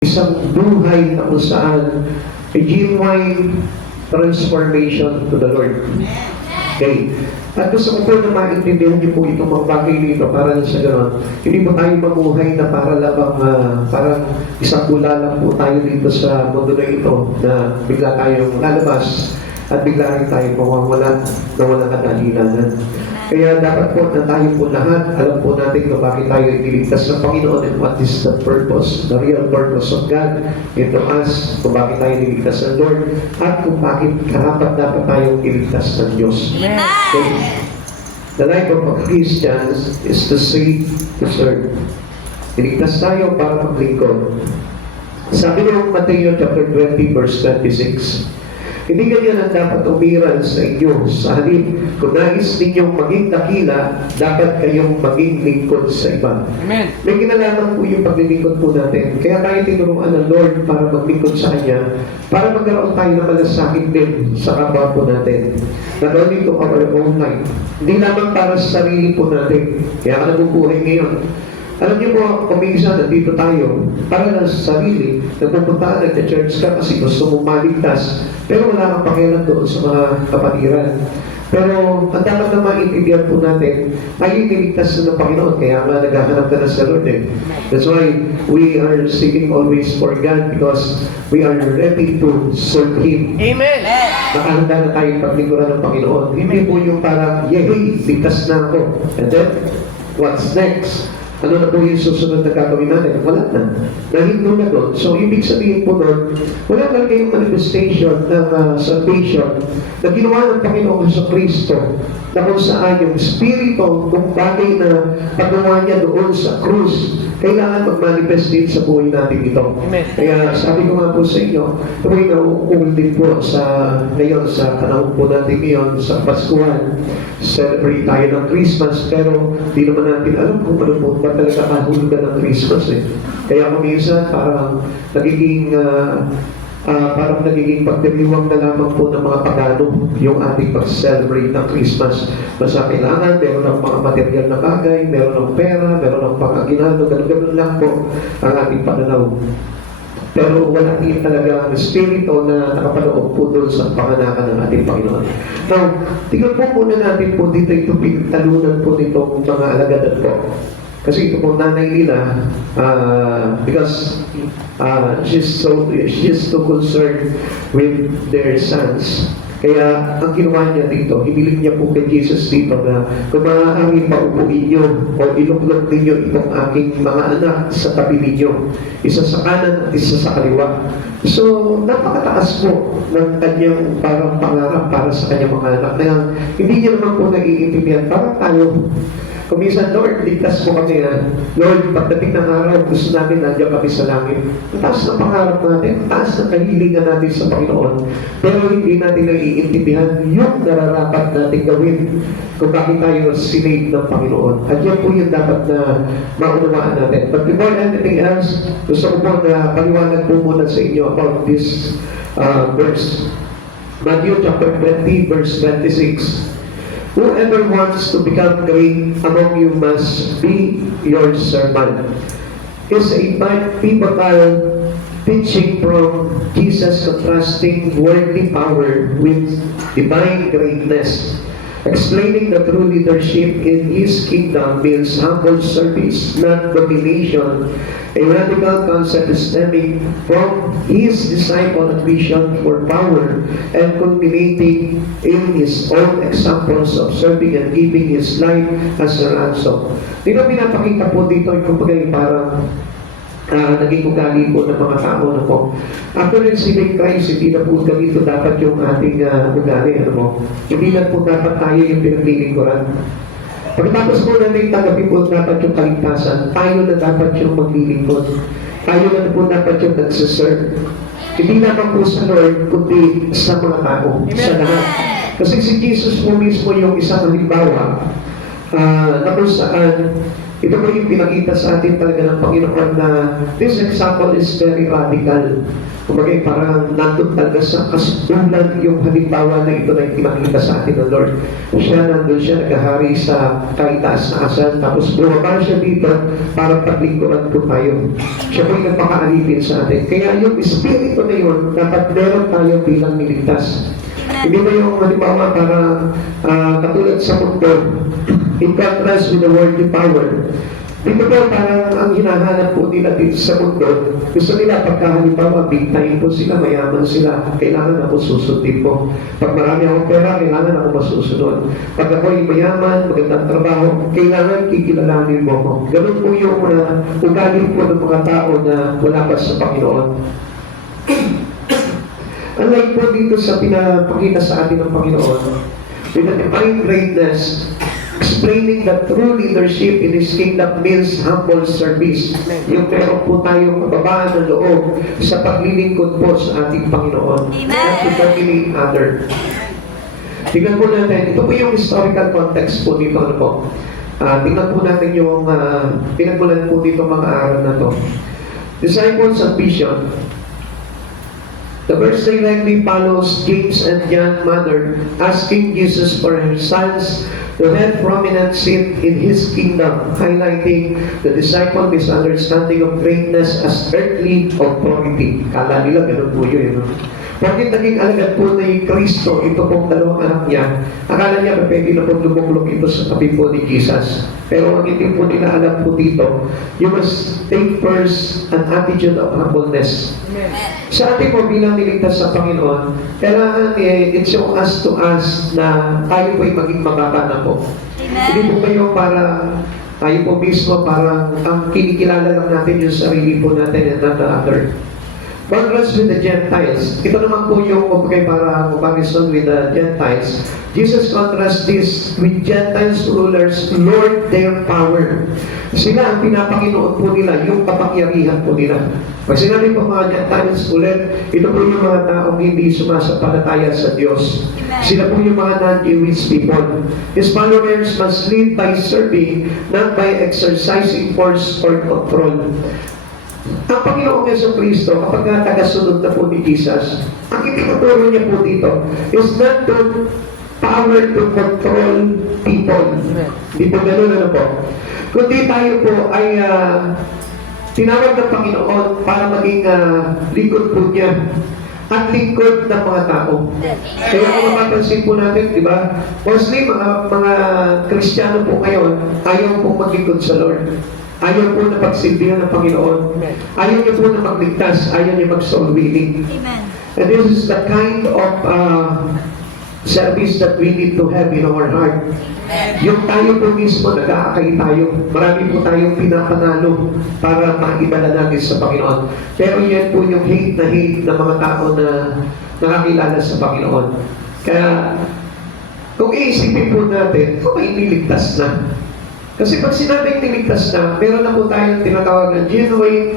isang buhay na kung saan a genuine transformation to the Lord. Okay. At gusto ko po na maintindihan niyo po itong mga bagay dito para lang sa gano'n. Hindi po tayo mamuhay na para labang, parang isang bula lang po tayo dito sa mundo na ito na bigla tayong lalabas at bigla rin tayo mawawala na walang kadalilanan. Kaya dapat po na tayo po lahat, alam po natin kung bakit tayo iniligtas ng Panginoon and what is the purpose, the real purpose of God into us, kung bakit tayo iniligtas ng Lord, at kung bakit karapat dapat tayong iniligtas ng Diyos. Okay. The life of a Christian is to save, to serve. Iniligtas tayo para maglingkod. Sabi ng Mateo chapter 20 verse 26, hindi ganyan ang dapat umiral sa inyo. Sa halip, kung nais ninyong maging dakila, dapat kayong maging lingkod sa iba. Amen. May kinalaman po yung paglilingkod po natin. Kaya tayo tinuruan ng Lord para maglingkod sa Kanya, para magkaroon tayo ng malasakit din sa kapwa po natin. Not only to our own life. Hindi lamang para sa sarili po natin. Kaya ka nabubuhay ngayon. Alam niyo po, kuminsan nandito tayo para lang sa sarili, nagpupunta ka, nag-church ka kasi gusto mong maligtas, pero wala kang pakialam doon sa mga kapatiran. Pero ang dapat na maintindihan po natin, tayo niligtas na ng Panginoon, kaya nga naghahanap ka na sa Lord eh. That's why we are seeking always for God because we are ready to serve Him. Amen. Nakahanda na tayong paglingkuran ng Panginoon. Hindi po yung parang, yay, ligtas na ako. And then, what's next? Ano na po yung susunod na gagawin natin? Wala na. Nahigno na doon. So, ibig sabihin po doon, wala talaga yung manifestation ng salvation na ginawa ng Panginoon sa Kristo na kung saan yung Espiritu, kung bagay na paggawa niya doon sa krus, kailangan mag-manifest din sa buhay natin ito. Amen. Kaya sabi ko nga po sa inyo, tuloy na uukul din po sa ngayon, sa panahon po natin ngayon, sa Paskuhan, celebrate tayo ng Christmas, pero di naman natin alam kung ano po ba talaga kahulugan ng Christmas eh. Kaya kung minsan parang nagiging pagdiriwang na lamang po ng mga Pagano yung ating pag-celebrate ng Christmas. Basta kailangan, meron ng mga material na bagay, meron ng pera, meron ng pang-aginado, ganun-ganun lang po ang ating pananaw. Pero wala din talaga ang espiritu na nakapaloob po doon sa panganakan ng ating Panginoon. Now, tingnan po muna natin po dito ito pinagtalunan po nitong mga alagadan po. Kasi ito po nanay nila, because she's so concerned with their sons. Kaya ang ginawa niya dito, hiniling niya po kay Jesus dito na kung maaari paupuin niyo o iluklog ninyo itong aking mga anak sa tabi ninyo. Isa sa kanan at isa sa kaliwa. So, napakataas po ng kanyang parang pangarap para sa kanyang mga anak na hindi niya naman po naiintindihan. Parang tayo, kung minsan, Lord, ligtas po kami na, Lord, pagdating ng araw, gusto namin nandiyan kami sa langit. Ang taas ng pangarap natin, ang taas ng kahilingan natin sa Panginoon. Pero hindi natin naiintindihan yung nararapat natin gawin kung bakit tayo sinave ng Panginoon. At yan po yung dapat na maunawaan natin. But before anything else, gusto ko po na paliwanag po muna sa inyo about this verse. Matthew chapter 20, verse 26. Whoever wants to become great among you must be your servant. Is a pivotal teaching from Jesus contrasting worldly power with divine greatness. Explaining the true leadership in His kingdom means humble service, not domination. A radical concept stemming from His disciple vision for power and culminating in His own examples of serving and giving His life as a ransom. Dito pinapakita po dito yung parang naging ugali po ng mga tao na po. After receiving Christ, hindi na po ganito dapat yung ating ugali. Hindi na po dapat tayo yung pinaglilingkuran. Pagkatapos po natin tanggapin po dapat yung kaligtasan, tayo na dapat yung maglilingkod. Tayo na po dapat yung nagsiserve. Hindi naman po sa Lord, kundi sa mga tao, sa lahat. Kasi si Jesus po mismo yung isang halimbawa na kung saan Ito po yung pinakita sa atin talaga ng Panginoon na this example is very radical. Kumbaga parang nandun talaga sa kasulan yung halimbawa na ito na yung pinakita sa atin ng Lord. Nandun siya, nagahari sa kaitaas na asal, tapos bumaba siya dito para paglingkuran po tayo. Siya po yung nagpakaalipin sa atin. Kaya yung espiritu na yun, dapat meron tayo bilang niligtas. Hindi ba yung halimbawa para katulad sa mundo, in contrast with the worldly power. Dito po parang ang hinahanap po nila dito sa mundo, gusto nila pagkahalimbawa, big time po sila, mayaman sila, kailangan ako susundin po. Pag marami akong pera, kailangan ako masusunod. Pag ako'y mayaman, magandang trabaho, kailangan kikilalanin mo ko. Ganun po yung ugali po ng mga tao na wala pa sa Panginoon. Unlike po dito sa pinapakita sa atin ng Panginoon, with the divine greatness, explaining that true leadership in His kingdom means humble service. Yung meron po tayong mababaan ng loob sa paglilingkod po sa ating Panginoon. At to dominate other. Tingnan po natin, ito po yung historical context po dito. Ano po? Tingnan po natin yung pinagmulan po dito mga araw na to. Disciples and vision. The verse directly follows James and John's mother asking Jesus for her sons to have prominent seat in His kingdom, highlighting the disciple misunderstanding of greatness as earthly authority. Kala nila ganun po yun. Bakit naging alagad po ni Kristo, ito pong dalawang anak niya, akala niya pwede na po lumuklok ito sa tabi po ni Jesus. Pero ang hindi po nila alam po dito, you must take first an attitude of humbleness. Sa ating po bilang niligtas sa Panginoon, kailangan it's yung us to us na tayo po ay maging mababa na po. Hindi po kayo para tayo po mismo parang ang kinikilala lang natin yung sarili po natin and not the other. Contrast with the Gentiles. Ito naman po yung para comparison with the Gentiles. Jesus contrasts this with Gentiles rulers, Lord their power. Sila ang pinapakinoon po nila, yung kapangyarihan po nila. Pag sinabi po mga Gentiles ulit, ito po yung mga taong hindi sumasampalataya sa Diyos. Sila po yung mga non-Jewish people. His followers must lead by serving, not by exercising force or control. Ang Panginoong Jesucristo, kapag tagasunod na po ni Jesus, ang itinuturo niya po dito is not to power to control people. Hindi po ganun, ano po? Kundi tayo po ay tinawag ng Panginoon para maging lingkod po niya at lingkod ng mga tao. Kaya kung mapapansin po natin, di ba? Mostly mga Kristiyano po ngayon, ayaw po maglingkod sa Lord. Ayaw po na pagsilbihan ng Panginoon. Ayaw niyo po na magligtas. Ayaw niyo mag-soul winning. And this is the kind of service that we need to have in our heart. Yung tayo po mismo, nag-aakay tayo. Marami po tayong pinapanalo para makibala natin sa Panginoon. Pero yan po yung hate ng mga tao na nakakilala sa Panginoon. Kaya, kung iisipin po natin, kung may niligtas na. Kasi pag sinabing niligtas na, meron na po tayong tinatawag na genuine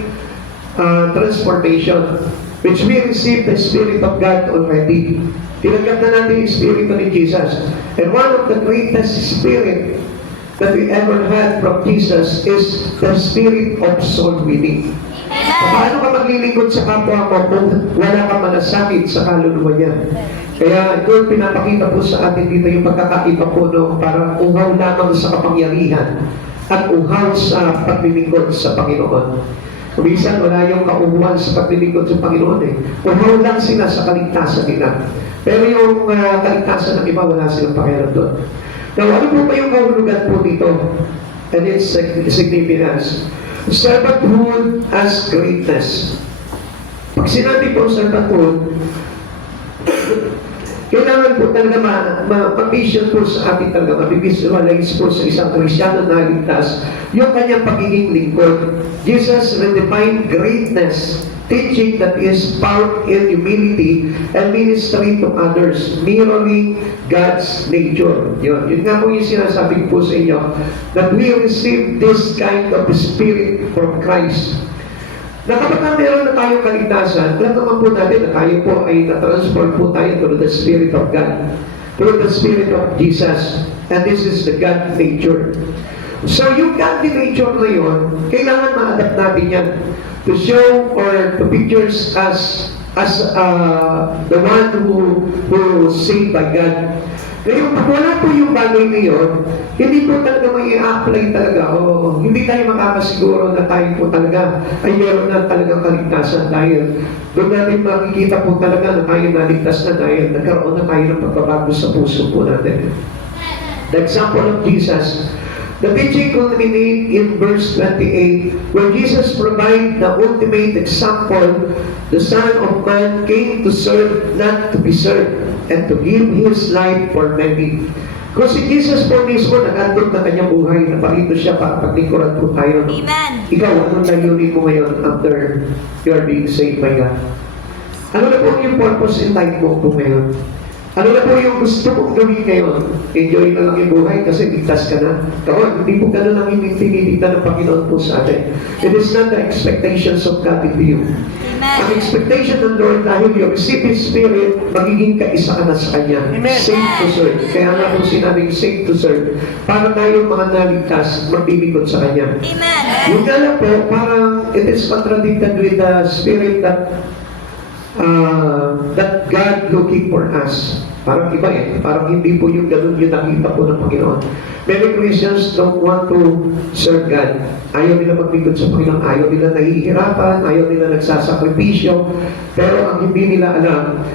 transformation, which we receive the Spirit of God already. Tinanggap na natin yung Espiritu ni Jesus. And one of the greatest Spirit that we ever had from Jesus is the Spirit of soul winning. Paano ka maglilingkod sa kapwa mo kung wala ka malasakit sa kaluluwa niya? Kaya ito pinapakita po sa atin dito yung pagkakaiba po no, parang uhaw lamang sa kapangyarihan at uhaw sa paglilingkod sa Panginoon. Minsan wala yung kauhuan sa paglilingkod sa Panginoon eh. Uhaw lang sila sa kaligtasan nila. Pero yung kaligtasan ng iba, wala silang pakialam doon. Now, ano po ba yung kahulugan po dito? And its significance. Servanthood as greatness. Pag sinabi po servanthood, kailangan po talaga ma-vision po sa ating talaga, ma-visualize po sa isang Kristiyano na ligtas yung kanyang pagiging lingkod. Jesus redefined greatness, teaching that is found in humility and ministry to others, mirroring God's nature. Yun nga po yung sinasabi ko po sa inyo, that we receive this kind of spirit from Christ. Na kapag meron na tayong kaligtasan, alam naman po natin na tayo po ay na-transform po tayo through the Spirit of God, through the Spirit of Jesus. And this is the God nature. So yung godly nature na yun, kailangan ma-adapt natin yan to show or to pictures as the one who saved by God. Ngayon, pag wala po yung bagay na yun, hindi po talaga may i-apply talaga. O hindi tayo makakasiguro na tayo po talaga ay meron na talagang kaligtasan dahil doon natin makikita po talaga na tayo naligtas na dahil nagkaroon na tayo ng pagbabago sa puso po natin. The example of Jesus, the teaching culminate in verse 28, where Jesus provides the ultimate example. The Son of Man came to serve, not to be served, and to give His life for many. Kung si Jesus po mismo nag-andog na kanyang buhay, na parito siya para paglingkuran po tayo. Amen. Ikaw, anong layunin mo ngayon after you are being saved by God? Ano na po yung purpose in life mo po ngayon? Ano na po yung gusto mong gawin ngayon? Enjoy na lang yung buhay kasi ligtas ka na. Kawan, hindi po gano'n ang tinitignan ng Panginoon po sa atin. It is not the expectations of God into you. Ang Amen. expectation ng Lord dahil you receive His Spirit, magiging kaisa ka na sa Kanya. Amen. Safe to serve. Kaya nga po sinabing safe to serve. Para tayo mga naligtas, magbibigod sa Kanya. Amen. Yung nga lang po, parang it is contradicted with the Spirit that God looking for us. Parang iba eh. Parang hindi po yung ganun yung nakita po ng Panginoon. Many Christians don't want to serve God. Ayaw nila maglingkod sa Panginoon. Ayaw nila nahihirapan. Ayaw nila nagsasakripisyo. Pero ang hindi nila alam,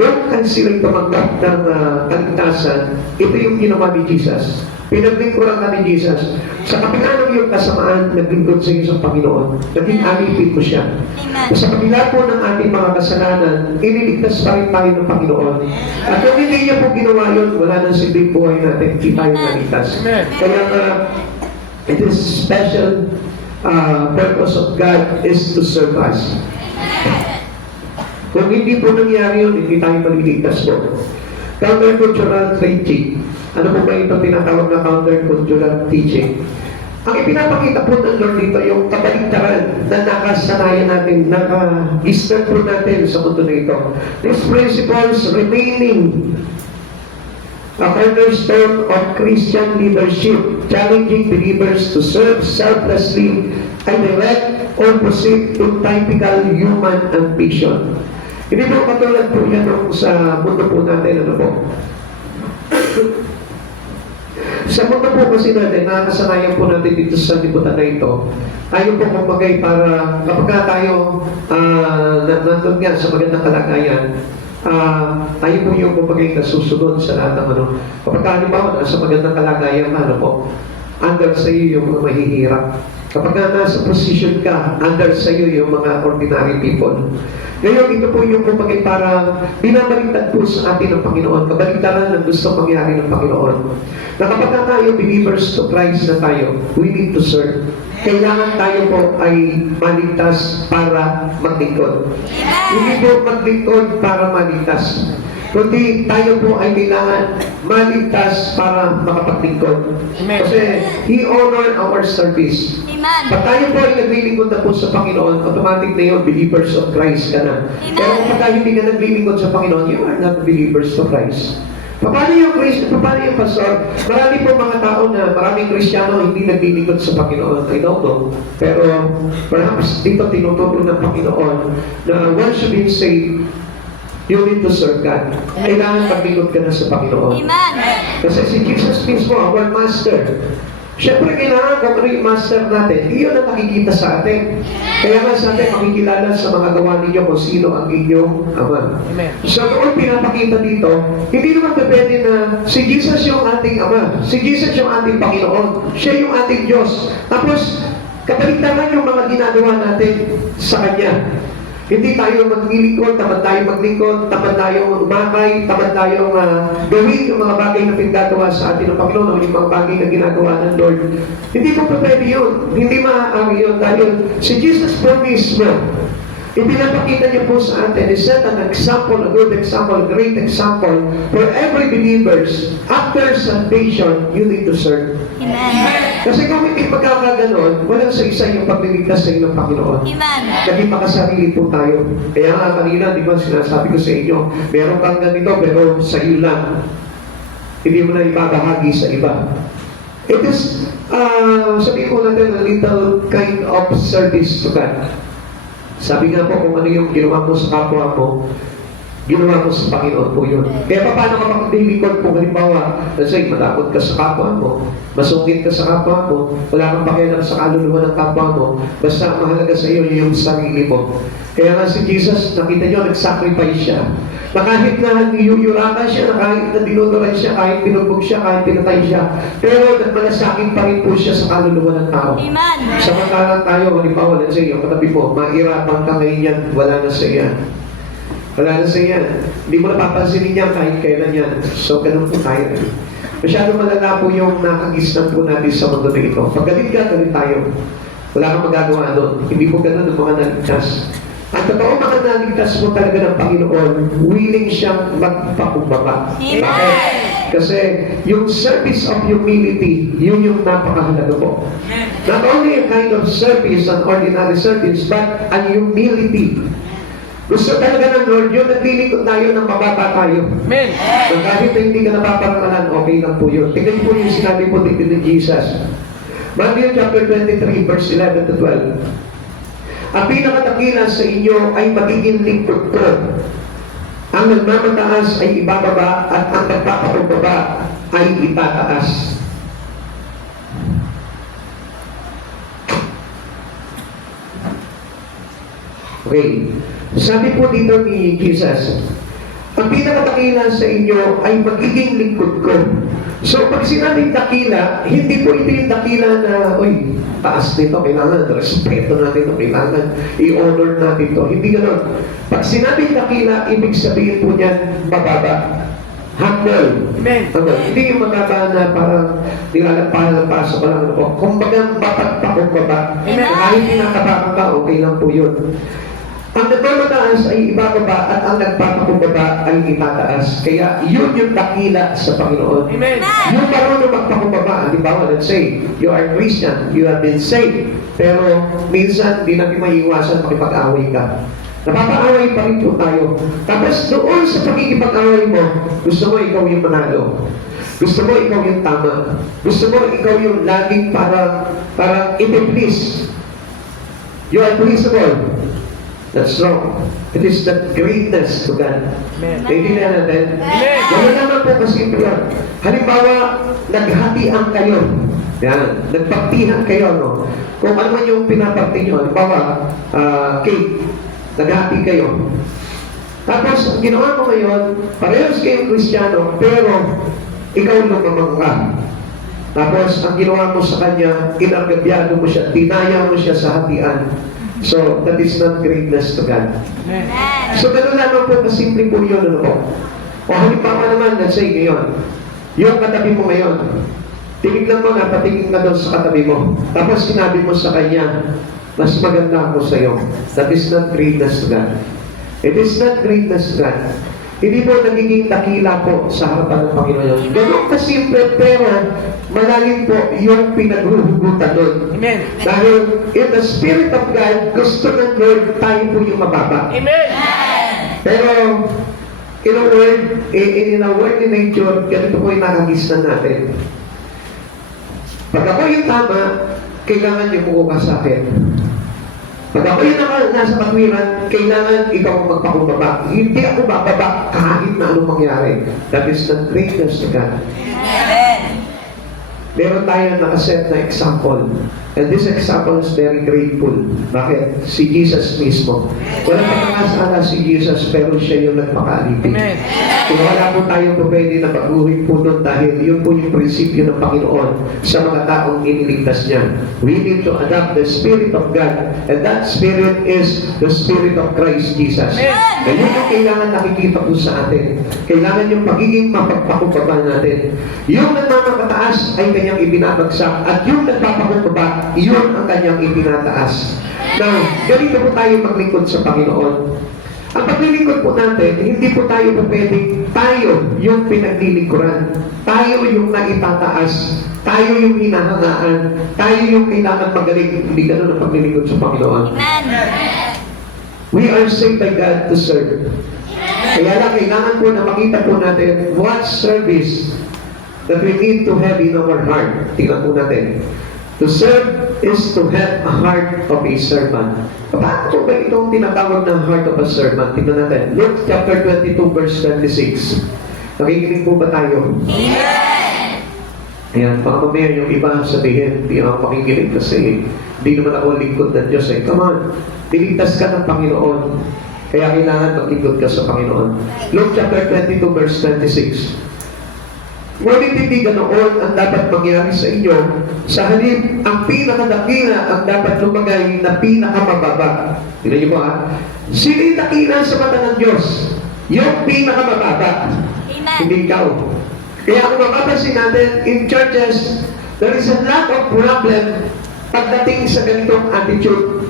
bakit silang tumanggap ng kaligtasan, ito yung ginawa ni Jesus. Pinaglingkuran ka ni Jesus. Sa kapila ng iyong kasamaan, naglingkod sa iyo sa Panginoon. Naging alipin mo siya. Amen. Sa kabila po ng ating mga kasalanan, iniligtas pa rin tayo ng Panginoon. At kung hindi niya po ginawa yun, wala nang silbing buhay natin, hindi tayo naligtas. Amen. Kaya it is special purpose of God is to serve us. Kung hindi po nangyari yun, hindi tayo maliligtas po. Countercultural teaching. Ano po ba ito tinatawag na countercultural teaching? Ang ipinapakita po ng Lord dito, yung kabaligtaran na nakasanayan natin, naka-gisnan po natin sa mundo na ito. These principles remaining a cornerstone of Christian leadership, challenging believers to serve selflessly and direct opposite to typical human ambition. Hindi po katulad po yan sa mundo po natin, ano po? Sa mundo po kasi natin, nakakasanayan po natin dito sa liputan na ito, tayo po kumagay para kapag tayo nandun nga sa magandang kalagayan, tayo po yung kumagay na susunod sa lahat ng ano. Kapag halimbawa nasa magandang kalagayan, ano po, under sa iyo yung mga mahihirap. Kapag nasa position ka, under sa iyo yung mga ordinary people. Ngayon, ito po yung kumagay para binabaliktad po sa atin ng Panginoon, kabaligtaran ng gusto mangyari ng Panginoon. Na kapag tayo believers to Christ na tayo, we need to serve. Kailangan tayo po ay maligtas para maglingkod. Hindi po maglingkod para maligtas. Kundi tayo po ay kailangan maligtas para makapaglingkod. Kasi He honored our service. Amen. Pag tayo po ay naglilingkod na po sa Panginoon, automatic na yun, believers of Christ ka na. Amen. Pero kung tayo hindi ka naglilingkod sa Panginoon, you are not believers of Christ. Paano yung Christ? Paano yung pastor? Marami po mga tao na maraming Kristiyano hindi naglilingkod sa Panginoon. I don't know. Pero perhaps dito tinuturo ng Panginoon na once you've been saved, you need to serve God. Kailangan maglingkod ka na sa Panginoon. Amen. Kasi si Jesus mismo, our Master. Siyempre, kailangan kung ano yung Master natin, iyon ang nakikita sa atin. Kaya nga sa atin, makikilala sa mga gawa ninyo kung sino ang inyong Ama. Amen. So, doon pinapakita dito, hindi naman depende na si Jesus yung ating Ama, si Jesus yung ating Panginoon, siya yung ating Diyos. Tapos, kapaligtaran yung mga ginagawa natin sa Kanya. Hindi tayo maglilingkod, tamad tayo maglingkod, tamad tayo umakay, tamad tayo gawin yung mga bagay na pinagagawa sa atin ng Panginoon, o yung mga bagay na ginagawa ng Lord. Hindi po pwede yun. Hindi maaari yun dahil si Jesus po mismo, ipinapakita niya po sa atin, is set an example, a good example, a great example for every believers. After salvation, you need to serve. Amen. Kasi kung hindi pagkakaganon, walang sa isa yung pagliligtas sa ng Panginoon. Amen. Naging makasarili po tayo. Kaya nga kanina, di ba, sinasabi ko sa inyo, meron kang ganito, pero sa iyo lang. Hindi mo na ibabahagi sa iba. It is, sabihin po natin, a little kind of service to God. Sabi nga po, kung ano yung ginawa mo sa kapwa mo, ginawa mo sa Panginoon po yun. Kaya paano ka maglilingkod kung halimbawa, kasi matakot ka sa kapwa mo, masungit ka sa kapwa mo, wala kang pakialam sa kaluluwa ng kapwa mo, basta mahalaga sa iyo yung sarili mo. Kaya nga si Jesus, nakita nyo, nag-sacrifice siya. Na kahit na niyuyurakan siya, na kahit na dinuduran siya, kahit pinugbog siya, kahit pinatay siya, pero nagmalasakit pa rin po siya sa kaluluwa ng tao. Amen. Samantalang tayo, halimbawa, sa iyo, katabi mo, mahirapan ka ngayon yan, wala na sa iyan. Wala na sa iyan. Hindi mo napapansinin niya kahit kailan yan. So, ganun po tayo. Masyado malala po yung nakagisnan po natin sa mundo na ito. Pag galit ka, galit tayo. Wala kang magagawa doon. Hindi po ganun ang mga naligtas. Ang totoo mga naligtas mo talaga ng Panginoon, willing siyang magpakumbaba. Bakit? Kasi yung service of humility, yun yung napakahalaga po. Not only a kind of service, an ordinary service, but an humility. Gusto talaga ng Lord, yun naglilingkod tayo ng mababa tayo. Amen. So, kahit na hindi ka napaparangalan, okay lang po yun. Tingnan po yung sinabi po dito ni Jesus. Matthew chapter 23, verse 11 to 12. Ang pinakatakila sa inyo ay magiging lingkod ko. Ang nagmamataas ay ibababa at ang nagpapakumbaba ay itataas. Okay. Sabi po dito ni Jesus, ang pinakatakila sa inyo ay magiging lingkod ko. So, pag sinabing dakila, hindi po ito yung dakila na, uy, taas nito, kailangan, respeto natin ito, kailangan, i-honor natin ito. Hindi gano'n. Pag sinabing dakila, ibig sabihin po niyan, mababa. Humble. Amen. Hindi yung mababa na parang nilalagpasan ko lang. Kumbaga, mapagpakumbaba. Kahit tinatapakan ka, okay lang po yun. Ang nagmamataas ay ibababa at ang nagpapakumbaba ay itataas. Kaya yun yung dakila sa Panginoon. Amen. Yung marunong magpakumbaba, halimbawa, let's say, you are Christian, you have been saved, pero minsan di natin maiiwasan makipag-away ka. Napapaaway pa rin po tayo. Tapos doon sa pagkikipag-away mo, gusto mo ikaw yung manalo. Gusto mo ikaw yung tama. Gusto mo ikaw yung laging parang ipiplease. You are pleasable. That's wrong. It is the greatness to God. Amen. Naintindihan natin? Amen. Gawin naman po kasi yun. Halimbawa, naghatian kayo. Yan. Nagpagtihan kayo, no? Kung ano man yung pinapagti nyo, halimbawa, cake. Naghati kayo. Tapos, ang ginawa mo ngayon, parehas kayong Kristiyano, pero ikaw lumamang ka. Tapos, ang ginawa mo sa kanya, inagabyado mo siya, tinaya mo siya sa hatian. So, that is not greatness to God. Amen. So, gano'n lamang po, kasimple po yun, ano po. O halimbawa naman, let's say ngayon, yung katabi mo ngayon, tinignan mo na, patingin ka doon sa katabi mo. Tapos sinabi mo sa kanya, mas maganda ako sa iyo. That is not greatness to God. It is not greatness to God. Hindi po nagiging dakila po sa harapan ng Panginoon. Ganun kasimple, pero malalim po yung pinaghuhugutan doon. Amen. Dahil in the Spirit of God, gusto ng Lord tayo po yung mababa. Amen. Pero in a worldly nature, ganito po yung nakagisnan natin. Pag ako yung tama, kailangan yung muko ka sa akin. Pag ako yung nasa katwiran, kailangan ikaw ang magpakumbaba. Hindi ako bababa kahit na anong mangyari. That is the greatness of God. Amen. Meron tayo nakaset na example. And this example is very grateful. Bakit? Si Jesus mismo. Walang pagkakasala si Jesus, pero siya yung nagpakaalipin. Amen. Kung wala po tayong po pwede na pag-uwi po doon dahil yun po yung prinsipyo ng Panginoon sa mga taong iniligtas niya. We need to adapt the Spirit of God, and that Spirit is the Spirit of Christ Jesus. Amen. And yun yung kailangan nakikita po sa atin. Kailangan yung pagiging mapagpakumbaba natin. Yung nagmamataas ay kanyang ibinabagsak, at yung nagpapakumbaba, yun ang kanyang ibinataas. Now, ganito po tayo maglingkod sa Panginoon. Ang paglilingkod po natin, hindi po tayo pwedeng tayo yung pinaglilingkuran. Tayo yung naitataas. Tayo yung hinahangaan. Tayo yung kailangan magaling. Hindi ganun ang paglilingkod sa Panginoon. Amen. We are saved by God to serve. Kaya lang, kailangan po na makita po natin what service that we need to have in our heart. Tingnan po natin. To serve is to have a heart of a servant. Paano ba itong tinatawag na heart of a servant? Tingnan natin. Luke chapter 22 verse 26. Nakikinig po ba tayo? Ayan, baka mamaya yung iba sabihin, hindi ako makikinig kasi hindi naman ako lingkod ng Diyos eh. Come on, niligtas ka ng Panginoon. Kaya kailangan maglingkod ka sa Panginoon. Luke chapter 22 verse 26. Ngunit hindi ganoon ang dapat mangyari sa inyo. Sa halip, ang pinakadakila ang dapat lumagay na pinakamababa. Tignan niyo po ha. Sino yung dakila sa mata ng Diyos? Yung pinakamababa. Hindi ikaw. Kaya kung mapapansin natin, in churches, there is a lot of problem pagdating sa ganitong attitude.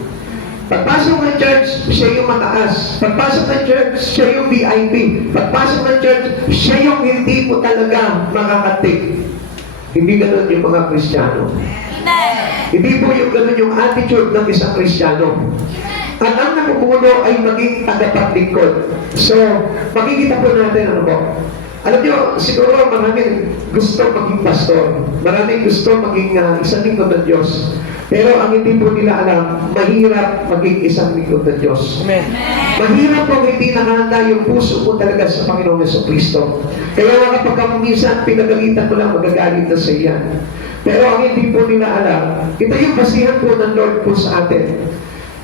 Pagpasok ng church, siya yung mataas. Pagpasok ng church, siya yung VIP. Pagpasok ng church, siya yung hindi mo talaga makakatik. Hindi ganun yung mga Kristiyano. Hindi po yung ganun yung attitude ng isang Kristiyano. At ang namumuno ay maging tagapaglingkod. So, makikita po natin ano po. Alam niyo, siguro maraming gusto maging pastor. Maraming gusto maging isang lingkod ng Diyos. Pero ang hindi po nila alam, mahirap maging isang lingkod ng Diyos. Amen. Mahirap kung hindi nakahanda yung puso mo talaga sa Panginoong Jesucristo. Kaya nga kapag minsan pinagalitan mo lang, magagalit na sa iyan. Pero ang hindi po nila alam, ito yung basihan po ng Lord po sa atin.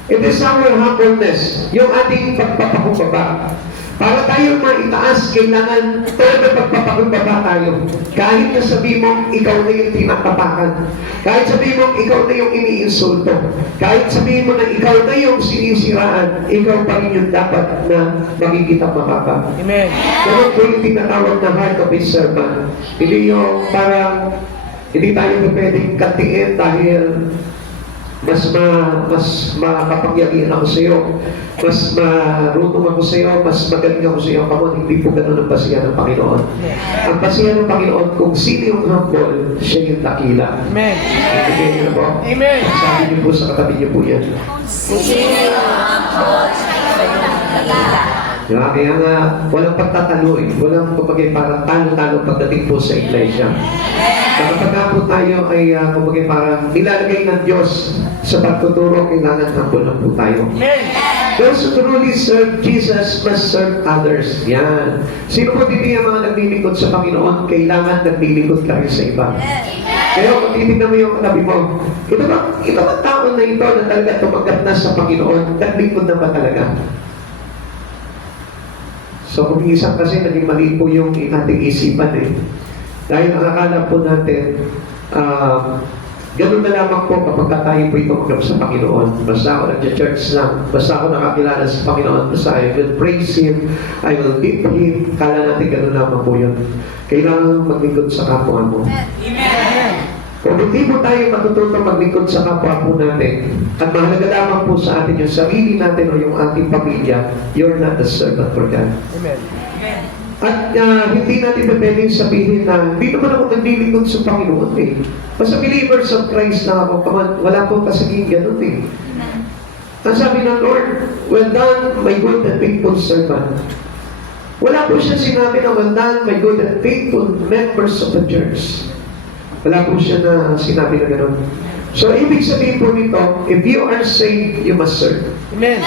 It is our humbleness, yung ating pagpapakumbaba. Para tayo maitaas, kailangan todo pagpapakumbaba tayo. Kahit na sabihin mo, ikaw na yung tinatapakan. Kahit sabihin mo, ikaw na yung iniinsulto. Kahit sabihin mo na ikaw na yung sinisiraan, ikaw pa rin yung dapat na makikita mababa. Amen. Ganun po yung tinatawag na heart of a servant. Hindi yung parang, hindi tayo pwedeng kantiin dahil mas makapangyarihan ako sa iyo, mas marunong ako sa iyo, mas magaling ako sa iyo. Kamon, hindi po ganun ang basihan ng Panginoon. Ang basihan ng Panginoon, kung sino yung humble, siya yung dakila. Amen. Ibigay niyo na po. Amen. Sabi niyo po sa katabi niyo po yan. Kaya nga, walang pagtatalo eh. Walang kumagay parang talo-talo pagdating po sa iglesia. Kapag po tayo ay kumagay parang nilalagay ng Diyos sa pagtuturo, kailangan humble lang po tayo. Amen. Those who truly serve Jesus must serve others. Yan. Sino po dito yung mga naglilingkod sa Panginoon, kailangan naglilingkod ka rin sa iba. Kaya kung titignan mo yung katabi mo, ito ba tao na ito na talaga tumagat na sa Panginoon, naglingkod na ba talaga? So kung isang kasi naging mali po yung ating isipan eh. Dahil ang akala po natin, ganun na lamang po kapag tayo po itumanggap sa Panginoon. Basta ako nag-church lang, basta ako nakakilala sa Panginoon, basta I will praise Him, I will beat Him. Kala natin ganun lamang po yun. Kailangan maglingkod sa kapwa mo. Kung hindi po tayo matututo maglingkod sa kapwa po natin, at mahalaga lamang po sa atin yung sarili natin o yung ating pamilya, you're not a servant for God. Amen. At hindi natin pwedeng sabihin na hindi naman ako naglilingkod sa Panginoon eh. Basta believers of Christ na ako, wala po kasaging ganun eh. Ang sabi ng Lord, well done, my good and faithful servant. Wala po siya sinabi na well done, my good and faithful members of the church. Wala po siya na sinabi na gano'n. So, ibig sabihin po nito, if you are saved, you must serve. Amen.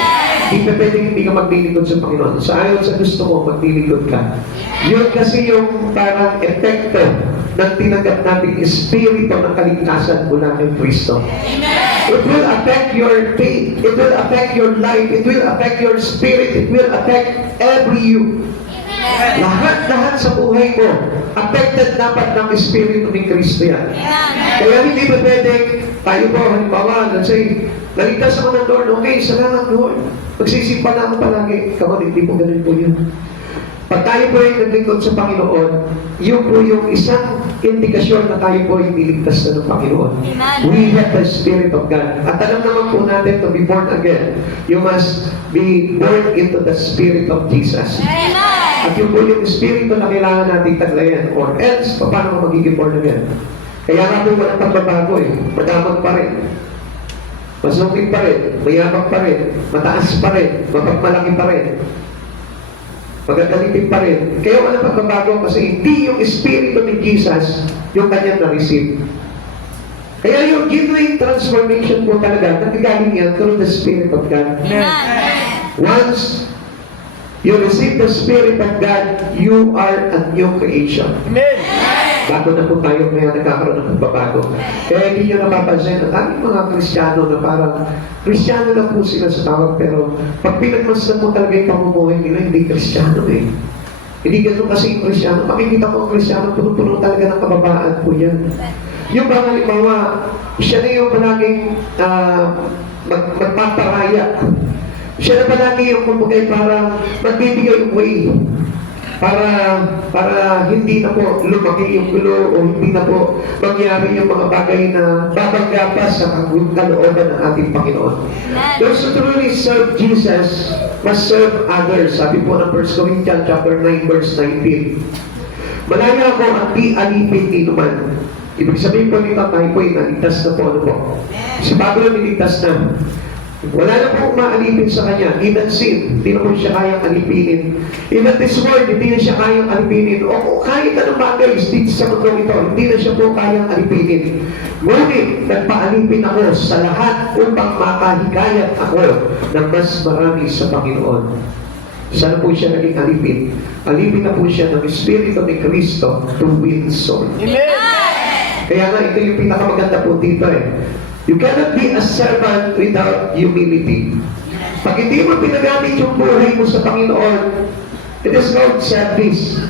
Hindi pa pwedeng hindi ka maglilingkod sa Panginoon. Sa ayon sa gusto mo, maglilingkod ka. Yun kasi yung parang epekto ng tinanggap nating espiritu ng kaligtasan mula kay Kristo. It will affect your faith. It will affect your life. It will affect your spirit. It will affect every you. Lahat sa buhay mo, affected dapat ng Espiritu ni Kristo yan. Kaya hindi ba pwedeng, tayo po, halimbawa, let's say, naligtas ako ng Lord, okay, salamat Lord. Magsisimpa na ako palagi. Kaman, hindi po ganun po yun. Pag tayo po ay naglingkod sa Panginoon, yun po yung isang indikasyon na tayo po ay niligtas na ng Panginoon. We have the Spirit of God. At alam naman po natin to be born again, you must be born into the Spirit of Jesus. At yun po yung Espiritu na kailangan natin taglayan. Or else, paano ka magiging born again? Kaya nga po walang pagbabago eh. Madamag pa rin. Masungkit pa rin. Mayabang pa rin. Mataas pa rin. Mapagmalaki pa rin. magagalitin pa rin. Kaya wala pagbabago kasi hindi yung Espiritu ni Jesus yung kanyang na-receive. Kaya yung genuine transformation po talaga, nagagaling yan through the Spirit of God. Once you receive the Spirit of God, you are a new creation. Amen. Bago na po tayo kaya nagkakaroon ng pagbabago. Kaya hindi nyo napapansin at aming mga Kristiyano na parang Kristiyano na po sila sa tawag pero pag pinagmasdan mo talaga yung pamumuhay nila, hindi Kristiyano eh. Hindi ganun kasi yung Kristiyano. Makikita mo ang Kristiyano, puno-puno talaga ng kababaan po yan. Yung ba halimbawa, siya na yung palaging magpaparaya. Siya na palagi yung kumagay para magbibigay yung way. Para hindi na po lumaki yung gulo o hindi na po mangyari yung mga bagay na babangga pa sa kalooban ng ating Panginoon. Those who truly serve Jesus must serve others. Sabi po ng 1 Corinthians chapter 9 verse 19. Malaya ako at di alipin dito man. Ibig sabihin po nito tayo po ay naligtas na po. Ano po? Si Pablo niligtas na. Wala na po maalipin sa kanya. Even sin, hindi na po siya kayang alipinin. Even this world, hindi na siya kayang alipinin. O kahit anong bagay dito sa mundo ito, hindi na siya po kayang alipinin. Ngunit, nagpaalipin ako sa lahat upang makahikayat ako ng mas marami sa Panginoon. Saan po siya naging alipin? Alipin na po siya ng Espiritu ni Cristo to win soul. Amen. Kaya nga, ito yung pinakamaganda po dito eh. You cannot be a servant without humility. Pag hindi mo pinagamit yung buhay mo sa Panginoon, it is called service.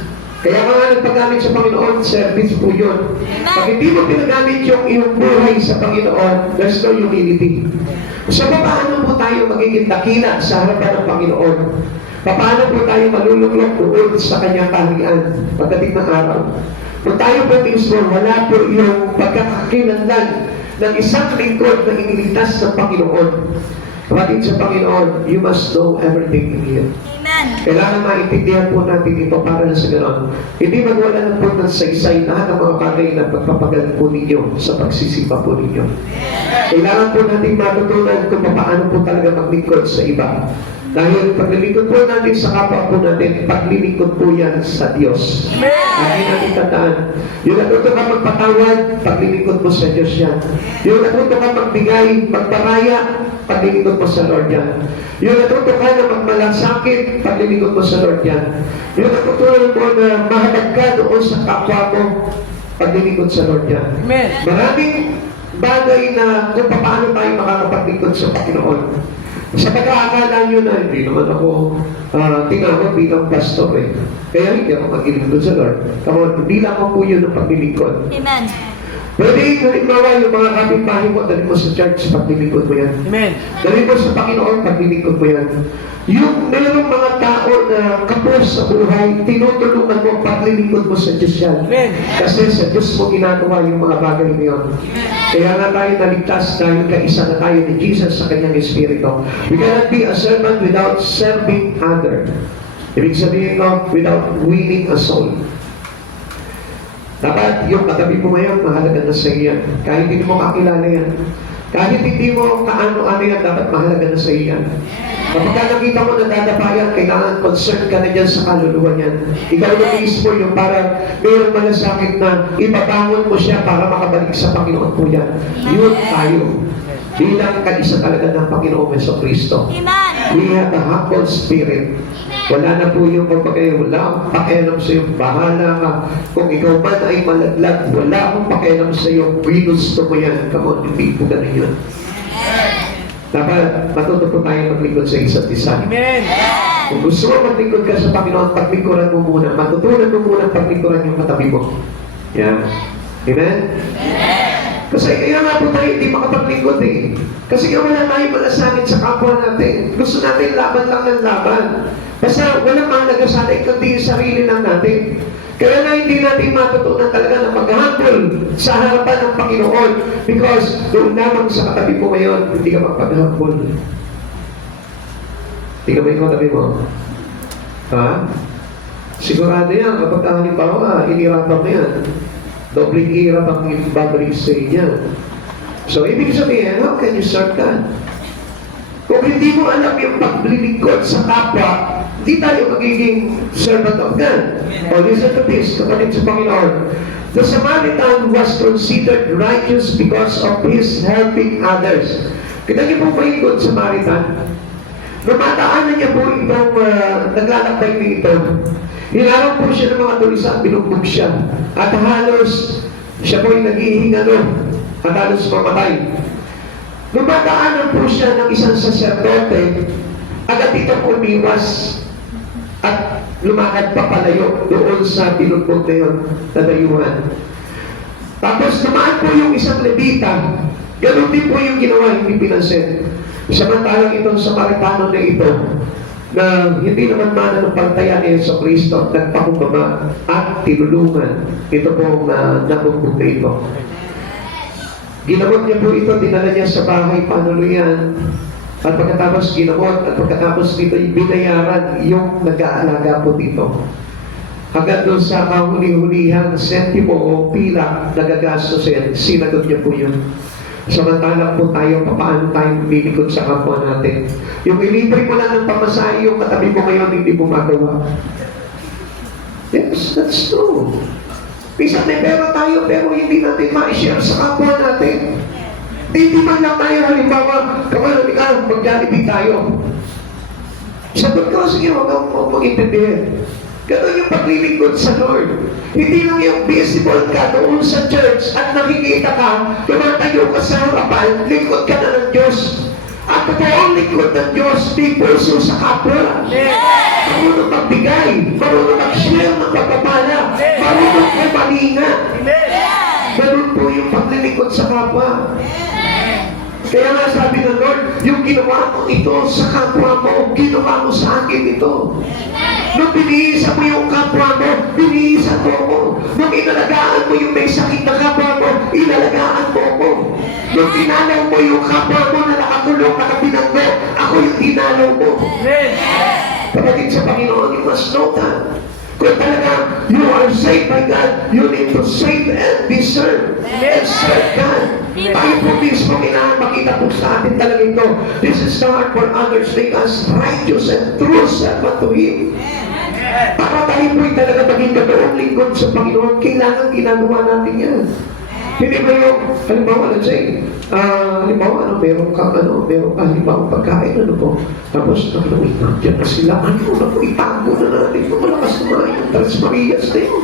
Kaya nga nagpagamit sa Panginoon, service po yun. Pag hindi mo pinagamit yung iyong buhay sa Panginoon, there's no humility. So, paano po tayo magiging dakila sa harapan ng Panginoon? Paano po tayo malulunglok doon sa kanyang kaharian pagdating ng araw? Kung tayo po mismo, wala po yung pagkakakilanlan ng isang lingkod na iniligtas ng Panginoon. Kapatid sa Panginoon, you must know everything in Him. Amen. Kailangan maintindihan po natin ito para na sa ganon. Hindi magwala ng po ng saysay lahat ng mga bagay na pagpapagal po ninyo sa pagsisimba po ninyo. Kailangan po natin matutunan kung paano po talaga maglingkod sa iba. Dahil paglilingkod po natin sa kapwa po natin, paglilingkod po yan sa Diyos. Lagi natin tandaan. Yung natuto ka magpatawad, paglilingkod mo sa Diyos yan. Yung natuto ka magbigay, magparaya, paglilingkod mo sa Lord yan. Yung natuto ka na magmalasakit, paglilingkod mo sa Lord yan. Yung natuto mo na mahatag ka doon sa kapwa mo, paglilingkod sa Lord yan. Amen. Maraming bagay na kung paano tayo makakapaglingkod sa Panginoon. Sa pagkakakala nyo na hindi naman ako tinawag bilang pastor eh. Kaya hindi ako maglilingkod sa Lord. Come on, hindi lang ako po yun ang paglilingkod. Amen. Pwede halimbawa yung mga kapitbahay mo, dali mo sa church, paglilingkod mo yan. Amen. Dali mo sa Panginoon, paglilingkod mo yan. Yung mayroong mga tao na kapos sa buhay, tinutulungan mo, paglilingkod mo sa Diyos yan. Amen. Kasi sa Diyos mo ginagawa yung mga bagay na yun. Kaya nga tayo naligtas dahil kaisa na tayo ni Jesus sa kanyang Espiritu. We cannot be a servant without serving other. Ibig sabihin ko, without winning a soul. Dapat yung katabi mo ngayon, mahalaga na sa iyan. Kahit hindi mo kakilala yan. Kahit hindi mo kaano-ano yan, dapat mahalaga na sa iyan. Kapag nakita mo na dadapayan, kailangan concern ka na dyan sa kaluluwa niyan. Ikaw na mismo yung parang mayroong malasakit na ipabangon mo siya para makabalik sa Panginoon po yan. Yun tayo. Bilang kaisa talaga ng Panginoon Jesucristo. Amen. We have a humble spirit. Wala na po yung pagpakaya, wala akong pakialam sa iyo, bahala ka. Kung ikaw man ay malaglag, wala akong pakialam sa iyo, ginusto mo yan. Come on, hindi po ganun yun. Dapat matuto po tayo maglingkod sa isa't isa. Amen. Kung gusto mo maglingkod ka sa Panginoon, paglingkuran mo muna. Matutunan mo muna paglingkuran yung katabi mo. Yan. Amen? Kasi kaya nga po tayo hindi makapaglingkod eh. Kasi nga wala tayong malasakit sa kapwa natin. Gusto natin laban lang ng laban. Basta walang mahalaga sa atin kundi yung sarili lang natin. Kaya na hindi natin matutunan talaga na mag-humble sa harapan ng Panginoon because doon lamang sa katabi mo ngayon, hindi ka magpag-humble. Hindi ka ba yung katabi mo? Ha? Sigurado yan, kapag halimbawa, inirapan mo yan. Dobling hirap ang babalik sa inyo. So, ibig sabihin, how can you serve God? Kung hindi mo alam yung paglilingkod sa kapwa, Hindi tayo magiging servant of God. O listen to this, kapatid sa Panginoon. The Samaritan was considered righteous because of his helping others. Kita niyo po ba yung Good Samaritan? Dumadaanan niya po itong naglalakbay dito. Hinarap po siya ng mga tulis at binugbog siya. At halos siya po ay naghihingalo at halos mamatay. Dumadaanan po siya ng isang saserdote. Agad itong umiwas at lumakad pa palayo doon sa binugbog na yun, na dayuhan. Tapos naman po yung isang Levita, ganoon din po yung ginawa, hindi pinansin. Samantalang itong Samaritano na ito, na hindi naman mananampalataya ni Yeso Cristo, nagpakumbaba at tinulungan ito pong nabugbog na ito. Ginamot niya po ito, dinala niya sa bahay panuluyan, at pagkatapos ginamot, at pagkatapos dito binayaran yung nag-aalaga po dito. Hanggang doon sa kahuli-hulihang sentimo o pila nagagastusin, sinagot niya po yun. Samantalang po tayo, paano tayo bilikod sa kapwa natin. Yung ilibre mo lang ng pamasahe, yung katabi mo ngayon, hindi mo magawa. Yes, that's true. Minsan may pera tayo, pero hindi natin ma-share sa kapwa natin. Hindi man lang tayo, halimbawa, kapag mag-Jollibee tayo. Sagot ko, sige, huwag kang mag-intindihan. Ganun yung paglilingkod sa Lord. Hindi lang yung visible ka doon sa church at nakikita ka, tumatayo ka sa harapan, lingkod ka na ng Diyos. At totoong lingkod ng Diyos, di puso sa kapwa. Marunong magbigay, marunong mag-share ng pagpapala, marunong kumalinga. Ganun po yung paglilingkod sa kapwa. Kaya nga sabi ng Lord, yung ginawa mo ito sa kapwa mo, ginawa mo sa akin ito. Nung binihisan mo yung kapwa mo, binihisan mo ko. Nung inalagaan mo yung may sakit na kapwa mo, inalagaan mo ko. Nung dinalaw mo yung kapwa mo na nakakulong, nakapinanggo, ako yung dinalaw mo. Kapatid sa Panginoon, you must know that. Kung talaga you are saved by God, you need to save and be served. And serve God. Tayo po mismo kailangan makita po sa atin talaga ito. This is the heart for others, make us righteous and true servant to Him. Para tayo po'y talaga maging katoong lingkod sa Panginoon, kailangan ginagawa natin yan. Hindi ba yung, halimbawa, let's say, halimbawa, meron ka, halimbawa, pagkain, tapos, wait, nandiyan na sila, itago na natin, malakas kumain yung Tres Marias na yun.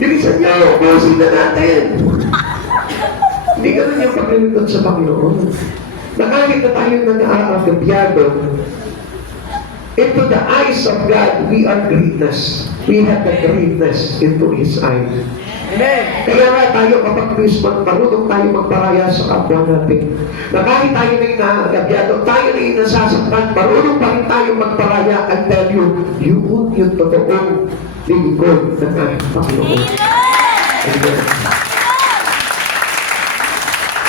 Bilisan niya, ubusin na natin. Hindi ganun yung paglilingkod sa Panginoon. Nakakita tayo na naaagabyado. Into the eyes of God, we are greatness. We have the greatness into His eyes. Amen. Kaya nga tayo kapag Christmas, marunong tayo magparaya sa kapwa natin. Na kahit tayo na inaagabyado, tayo na inasasaktan, marunong pa rin tayo magparaya and tell you, yun yung totoong lingkod ng ating Panginoon. Amen.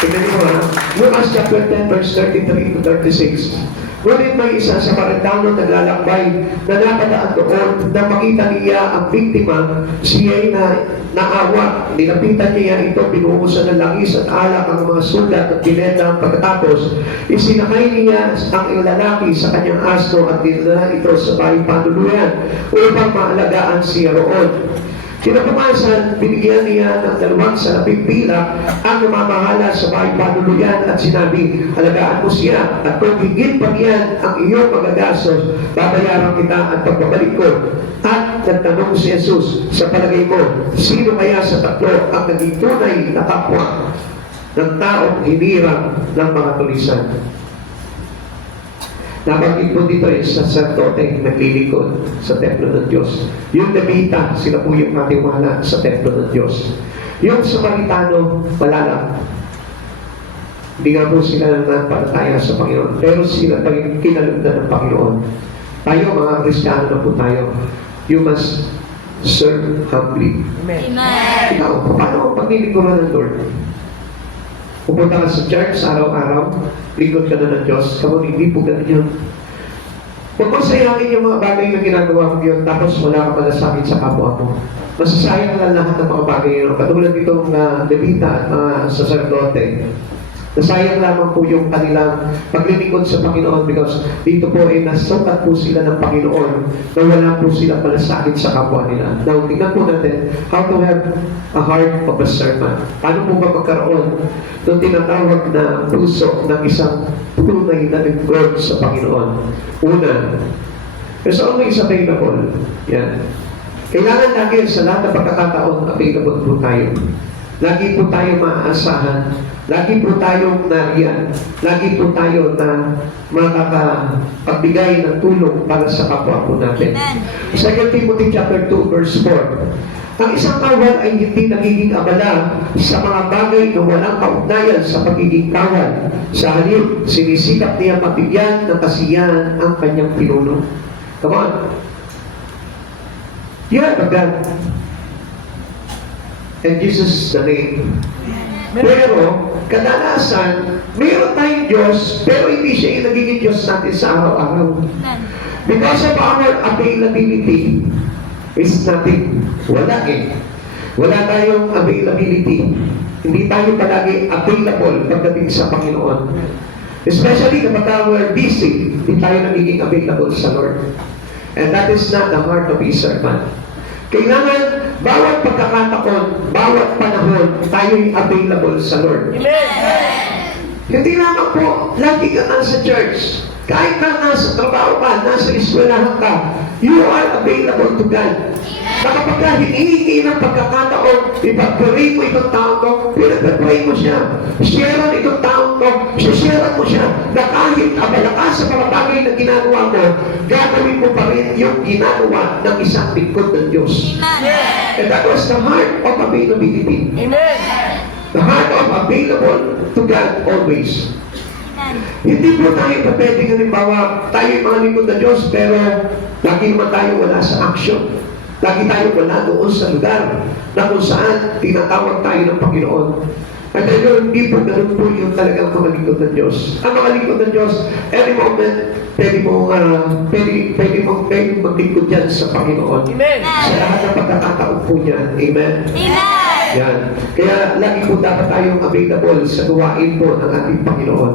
Tignan mo ha, Lucas chapter 10 verse 33 to 36. Ngunit may isa sa Samaritano naglalakbay na napadaan doon na makita niya ang biktima, siya'y naawa. Nilapitan niya ito, binuhusan ng langis at alak ang mga sulat at binenta. Pagkatapos, isinakay niya ang lalaki sa kanyang asno at dinala ito sa bahay panuluyan upang maalagaan siya roon. Kinabukasan, binigyan niya ng 2 salaping pilak ang namamahala sa bahay panuluyan at sinabi, alagaan mo siya at kung higit pa niyan ang iyong magagastos, babayaran kita at pagbabalik ko. At nagtanong si Jesus, sa palagay mo, sino kaya sa tatlo ang naging tunay na kapwa ng taong hinirang ng mga tulisan? Nabanggit po dito yung sacerdote naglilingkod sa templo ng Diyos. Yung Levita, sila po yung matiwala sa templo ng Diyos. Yung Samaritano, wala lang. Hindi nga po sila nanampalataya sa Panginoon. Pero sila talagang kinalugdan ng Panginoon. Tayo, mga Kristiyano na po tayo. You must serve humbly. Amen. Ikaw, paano ang paglilingkuran ng Lord? Pupunta ka sa church araw-araw, lingkod ka na ng Diyos, kamu hindi po ganun yun. Huwag mo sayangin yung mga bagay na ginagawa mo yun, tapos wala ka malasakit sa kapwa mo. Masasayang lang lahat ng mga bagay yun. Katulad dito ng Levita at mga sacerdote. Nasayang lamang po yung kanilang paglilingkod sa Panginoon because dito po ay nasukat po sila ng Panginoon na wala po silang malasakit sa kapwa nila. Now, tingnan po natin how to have a heart of a servant. Paano po ba magkaroon ng tinatawag na puso ng isang tunay na lingkod sa Panginoon? Una, as always available. Yan. Kailangan lagi sa lahat ng pagkakataon available po tayo. Lagi po tayo maaasahan. Lagi po tayong nariyan. Lagi po tayo na makakapagbigay ng tulong para sa kapwa po natin. 2 Timothy chapter 2 verse 4. Ang isang kawal ay hindi nagiging abala sa mga bagay na walang kaugnayan sa pagiging kawal. Sa halip, sinisikap niya mabigyan ng kasiyahan ang kanyang pinuno. Come on. You have a God. And Jesus is the name. Pero, kadalasan, mayroon tayong Diyos, pero hindi siya yung nagiging Diyos natin sa araw-araw. Because of our availability, is nothing. Wala eh. Wala tayong availability. Hindi tayo palagi available pagdating sa Panginoon. Especially kapag we're busy, hindi tayo nagiging available sa Lord. And that is not the heart of a servant. Kailangan, bawat pagkakataon, bawat panahon, tayo'y available sa Lord. Amen. Hindi lamang po, lagi ka nasa church. Kahit na nasa trabaho ka, nasa eskwelahan ka, you are available to God. Na kapag ka hinihingi ng pagkakataon, ipag-pray mo itong taong to, pinag-pray mo siya. Sharean itong taong to, sharean mo siya, na kahit abala ka sa mga bagay na ginagawa mo, gagawin mo pa rin yung ginagawa ng isang lingkod ng Diyos. Amen. And that was the heart of availability. Amen. The heart of available to God always. Hindi po tayo pwedeng halimbawa, tayo yung mga lingkod ng Diyos, pero lagi naman tayo wala sa action. Lagi tayo wala doon sa lugar na kung saan tinatawag tayo ng Panginoon. At ayun, hindi po ganun po yung talagang mga lingkod ng Diyos. Ang mga lingkod ng Diyos, every moment, pwede mong maglingkod yan sa Panginoon. Amen. Sa lahat ng pagkakataon po niyan. Amen? Amen. Yan. Kaya lagi po dapat tayong available sa gawain po ng ating Panginoon.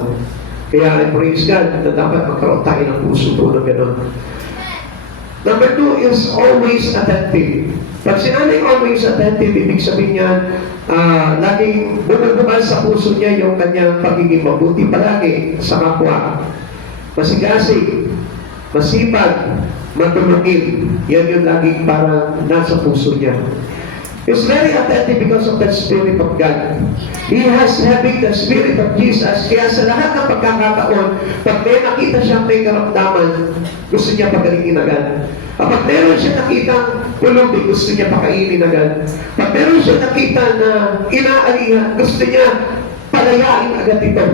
Kaya praise God na dapat magkaroon tayo ng puso po ng gano'n. Number 2 is always attentive. Pag sinabing always attentive, ibig sabihin niya, laging bumubukal sa puso niya yung kanyang pagiging mabuti palagi sa kapwa. Masigasig, masipag, matulungin. Yan yung laging parang nasa puso niya. He's very attentive because of the Spirit of God. He has having the Spirit of Jesus. Kaya sa lahat ng pagkakataon, pag may nakita siyang may karamdaman, gusto niya pagalingin agad. Kapag meron siya nakitang pulubi, gusto niya pakainin agad. Pag meron siya nakita na inaalihan, gusto niya palayain agad ito.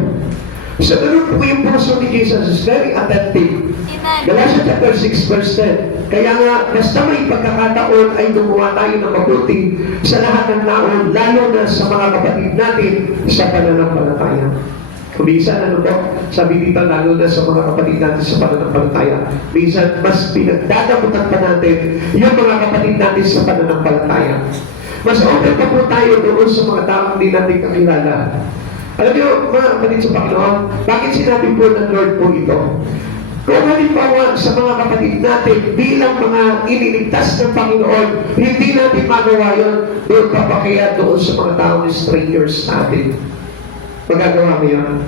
So, ganun po yung puso ni Jesus is very attentive. Galatians chapter 6 verse 10. Kaya nga, basta may pagkakataon ay gumawa tayo ng mabuti sa lahat ng tao, lalo na sa mga kapatid natin sa pananampalataya. Kuminsan, ano po? Sabi dito, lalo na sa mga kapatid natin sa pananampalataya. Minsan, mas pinagdadamutan pa natin yung mga kapatid natin sa pananampalataya. Mas open pa po tayo doon sa mga taong hindi natin kakilala. Alam niyo, mga kapatid sa Panginoon, bakit sinabi po ng Lord po ito? Kung halimbawa sa mga kapatid natin bilang mga iniligtas ng Panginoon, hindi natin magawa yun, doon pa pa kaya doon sa mga taong strangers natin. Magagawa mo yun.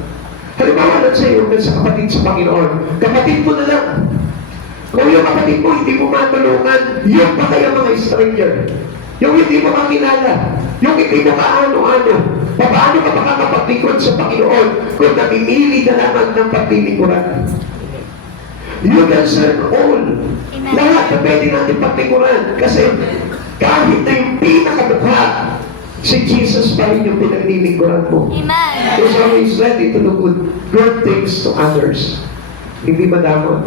Halimbawa lang sa iyo, sa kapatid sa Panginoon, kapatid mo na lang. Kung yung kapatid mo hindi mo matulungan, yung pa kaya mga stranger. Yung hindi mo kakilala, yung hindi mo kaano-ano, paano ka makakapaglikod sa Panginoon kung namimili ka lamang ng paglilikuran? You can serve all. Amen. Lahat na pwede natin paglikuran. Kasi kahit na yung pinakadukha, si Jesus pa rin yung pinaglilikuran mo. Amen. He's always ready to do good things to others. Hindi madamot.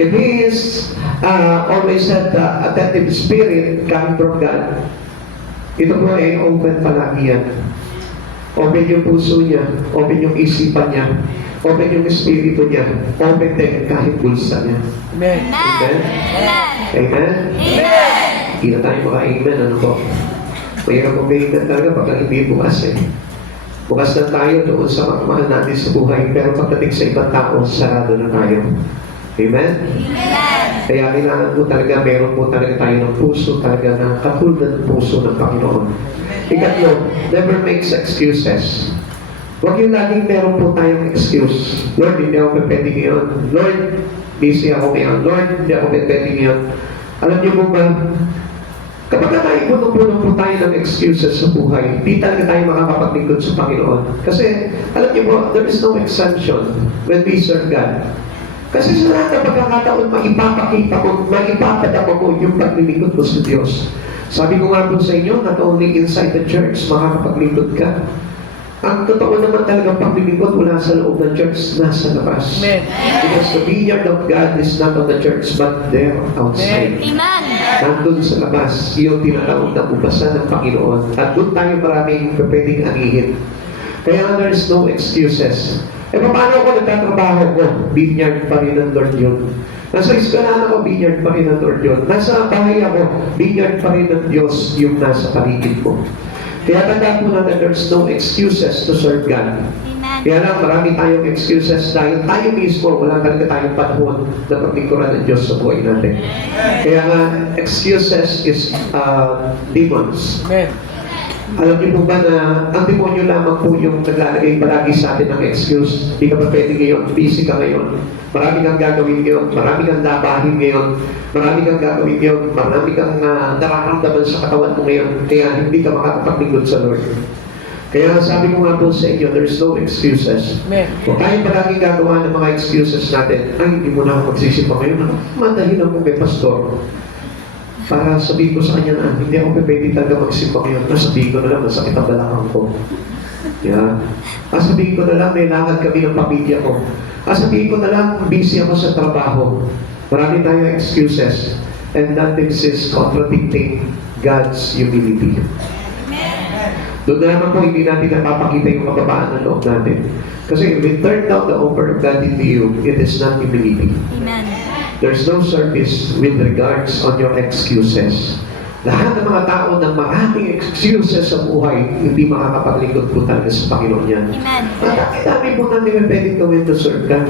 If he is always had the attentive spirit coming from God, ito po ay open palagi yan. Open yung puso niya, open yung isipan niya, open yung espiritu niya, open din kahit bulsa niya. Amen. Amen? Amen? Amen. Hindi na tayo maka-amen, ano po? Mayroon kong amen talaga pag hindi bukas eh. Bukas na tayo doon sa mga mahal natin sa buhay, pero pagdating sa ibang tao, sarado na tayo. Amen? Amen. Kaya kailangan po talaga, meron po talaga tayo ng puso, talaga na katulad ng puso ng Panginoon. Ikatlo, never makes excuses. Huwag yung laging meron po tayong excuse. Lord, hindi ako pwede ngayon. Lord, busy ako ngayon. Lord, hindi ako pwede ngayon. Alam niyo po ba, kapag tayo puno-puno po tayo ng excuses sa buhay, di talaga tayo makakapaglingkod sa Panginoon. Kasi, alam niyo po, there is no exemption when we serve God. Kasi sa lahat ng pagkakataon, maipapakita ko, maipapadama ko yung paglilingkod mo sa Diyos. Sabi ko nga po sa inyo, not only inside the church, makakapaglingkod ka. Ang totoo naman talagang paglilingkod wala sa loob ng church, nasa labas. Amen. Because the vineyard of God is not on the church, but there outside. Amen. Nandun sa labas, yung tinatawag na ubasan ng Panginoon. At doon tayo maraming pwedeng anihin. Kaya there is no excuses. Eh, paano ako nagtatrabaho ko? Vineyard pa rin ng Lord yun. Nasa eskwelahan ako, vineyard pa rin ng Lord yun. Nasa bahay ako, vineyard pa rin ng Diyos yung nasa paligid ko. Kaya tanda po na there's no excuses to serve God. Amen. Kaya lang, marami tayong excuses dahil tayo mismo, wala talaga tayong panahon na paglingkuran ng Diyos sa buhay natin. Kaya nga, excuses is demons. Amen. Alam niyo po ba na ang demonyo lamang po yung naglalagay palagi sa atin ng excuse. Hindi ka pa pwede ngayon, busy ka ngayon. Marami kang gagawin ngayon, marami kang labahin ngayon, marami kang gagawin ngayon, marami kang nararamdaman sa katawan mo ngayon, kaya hindi ka makakapaglingkod sa Lord. Kaya sabi ko nga po sa inyo, there is no excuses. Amen. Kung tayo palaging gagawa ng mga excuses natin, ay hindi mo na ako magsisipa ngayon, madahin ako kay pastor. Para sabihin ko sa kanya na hindi ako pwede talaga magsimba ngayon. Sabihin ko na lang, masakit ang balakang ko. Yeah. Sabihin ko na lang, may lakad kami ng pamilya ko. Sabihin ko na lang, busy ako sa trabaho. Marami tayong excuses. And that is contradicting God's humility. Doon na naman po, hindi natin napapakita yung kababaan ng loob natin. Kasi if we turn down the offer of God into you, it is not humility. Amen. There's no service with regards on your excuses. Lahat ng mga tao na maraming excuses sa buhay, hindi makakapaglingkod po talaga sa Panginoon yan. Amen. At dami po namin pwedeng gawin to serve God.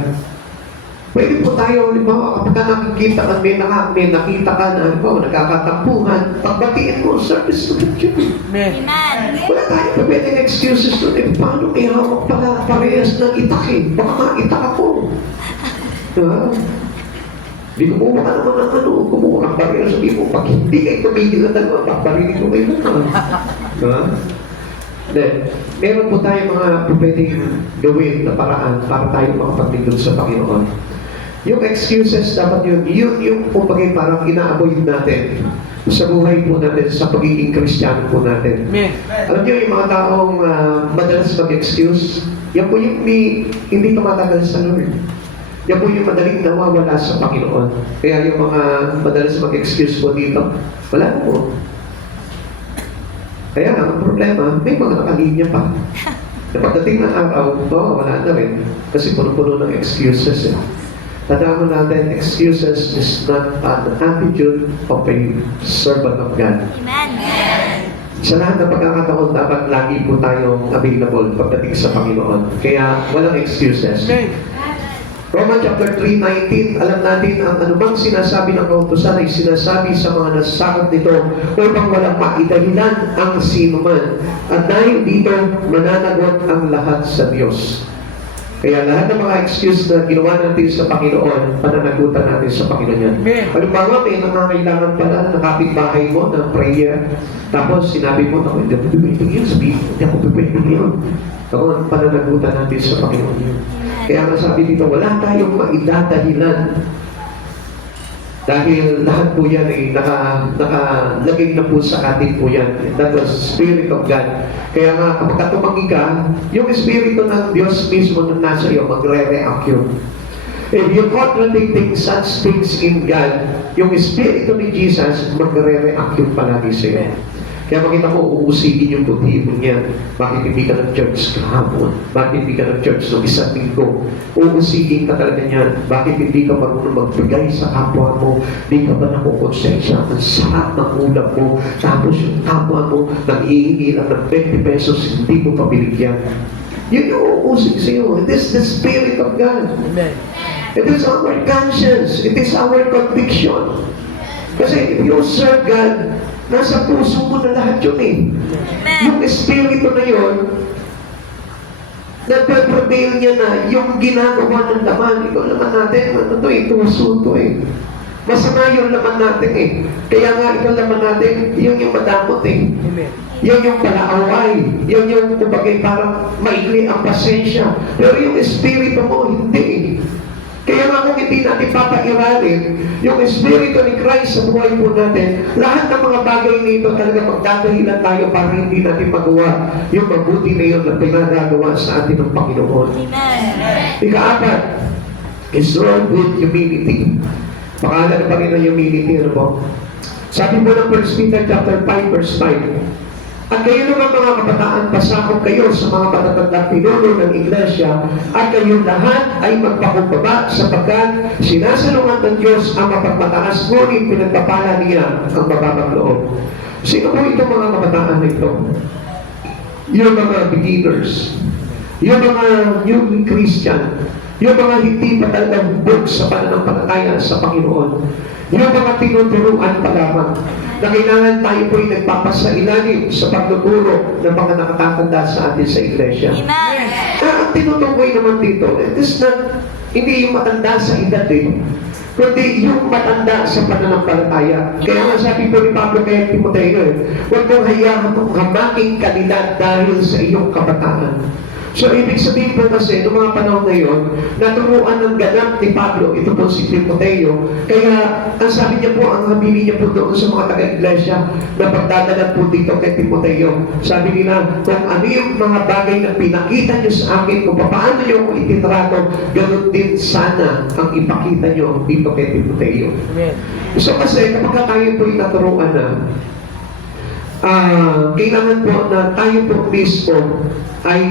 Pwede po tayo, halimbawa, kapag nakikita ka, may nakita ka na, halimbawa, nagkakatampuhan, pagbatiin mo, service to God yun. Amen. Amen. Wala tayo pa pwedeng excuses doon. Eh, paano may hawak pala parehas ng itak eh? Baka nga itak ako. Diba? Hindi kumuha ka naman ng ano, kumuha kang baril, sabi mo, pag hindi kayo tumigil na dalawa, paparinig ko kayo naman. Diba? Then, meron po tayo mga pwedeng gawin na paraan para tayo makapaglingkod sa Panginoon. Yung excuses, dapat yun yung kumbaga parang ina-avoid natin sa buhay po natin, sa pagiging Kristiyano po natin. Amen. Alam niyo, yung mga taong madalas mag-excuse, yan po yung hindi tumatagal sa Lord. Yan po yung madaling nawawala sa Panginoon. Kaya yung mga madalas mag-excuse po dito, wala po. Kaya ang problema, may mga nakalinya pa. Na pagdating ng araw, wala na rin. Kasi puno-puno ng excuses. Tandaan mo natin, excuses is not an attitude of a servant of God. Amen. Sa lahat ng pagkakataon, dapat lagi po tayong available pagdating sa Panginoon. Kaya walang excuses. Amen. Romans chapter 3:19, alam natin ang anumang sinasabi ng kautusan ay sinasabi sa mga nasakot nito upang walang maidahilan ang sinuman. At dahil dito, mananagot ang lahat sa Diyos. Kaya lahat ng mga excuse na ginawa natin sa Panginoon, pananagutan natin sa Panginoon yan. Amen. Halimbawa, may nangangailangan pala na kapitbahay mo ng prayer, tapos sinabi mo, ako, hindi ako pipwedeng yun. Sabihin mo, hindi ako pipwedeng yun. Ako, ang pananagutan natin sa Panginoon yun. Kaya nga sabi dito, wala tayong maidadahilan. Dahil lahat po yan ay nakalagay na po sa atin po yan. That was Spirit of God. Kaya nga, kapag tumanggi ka, yung Espiritu ng Diyos mismo na nasa iyo, magre-react yun. If you're contradicting such things in God, yung Espiritu ni Jesus, magre-react yun palagi sa iyo. Kaya makita mo, uusigin yung butibo niya. Bakit hindi ka ng church kahapon? Bakit hindi ka ng church noong isang linggo? Uusigin ka talaga niyan. Bakit hindi ka marunong magbigay sa kapwa mo? Hindi ka ba nakukonsensya? Ang sarap ng ulam mo. Tapos yung kapwa mo, nag-iingi lang ng 20 pesos, hindi mo pabiligyan. Yun yung uusig sa'yo. It is the Spirit of God. Amen. It is our conscience. It is our conviction. Kasi if you serve God, nasa puso mo na lahat yun eh. Yung espiritu na yun, nagpe-prevail niya na yung ginagawa ng laman. Ikaw naman natin, ano to eh, puso to eh. Masama yung laman natin eh. Kaya nga ikaw laman natin, yun yung madamot eh. Amen. Yan yung palaaway. Yan yung kumbaga parang maigli ang pasensya. Pero yung espiritu mo, hindi eh. Kaya nga kung hindi natin papairalin yung Espiritu ni Christ sa buhay po natin, lahat ng mga bagay nito talaga magdadahilan tayo para hindi natin magawa yung mabuti na yun na pinagagawa sa atin ng Panginoon. Amen. Ika-apat, is wrong with humility. Pakala pa rin ang humility, ano po? Sabi po ng 1 Peter chapter 5, verse 5, at kayo naman mga kabataan, pasakop kayo sa mga matatandang pinuno ng iglesia at kayo lahat ay magpakumbaba sapagkat sinasalungan ng Diyos ang mapagmataas, ngunit pinagpapala niya ang mababang loob. Sino po itong mga kabataan na ito? Yung mga beginners, yung mga newly Christian, yung mga hindi pa talaga hubog sa pananampalataya sa Panginoon, yung mga tinuturuan pa lamang na kailangan tayo po ay nagpapasailalim sa pagtuturo ng mga nakatatanda sa atin sa iglesia. Amen. Ang tinutukoy naman dito, it is not, hindi yung matanda sa edad eh, kundi yung matanda sa pananampalataya. Kaya nga sabi po ni Pablo kay Timoteo, huwag mong hayaan mong hamaking kalidad dahil sa iyong kabataan. So, ibig sabihin po kasi, noong mga panahon na yun, naturuan ng ganap ni Pablo, ito po si Timoteo. Kaya, ang sabi niya po, ang habili niya po doon sa mga taga-iglesia na pagdadalan po dito kay Timoteo. Sabi nila, kung ano yung mga bagay na pinakita niyo sa akin, kung paano niyo ako ititrato, ganoon din sana ang ipakita niyo dito kay Timoteo. Amen. So, kasi kapag tayo po yung naturuan na, kailangan po na tayo po mismo ay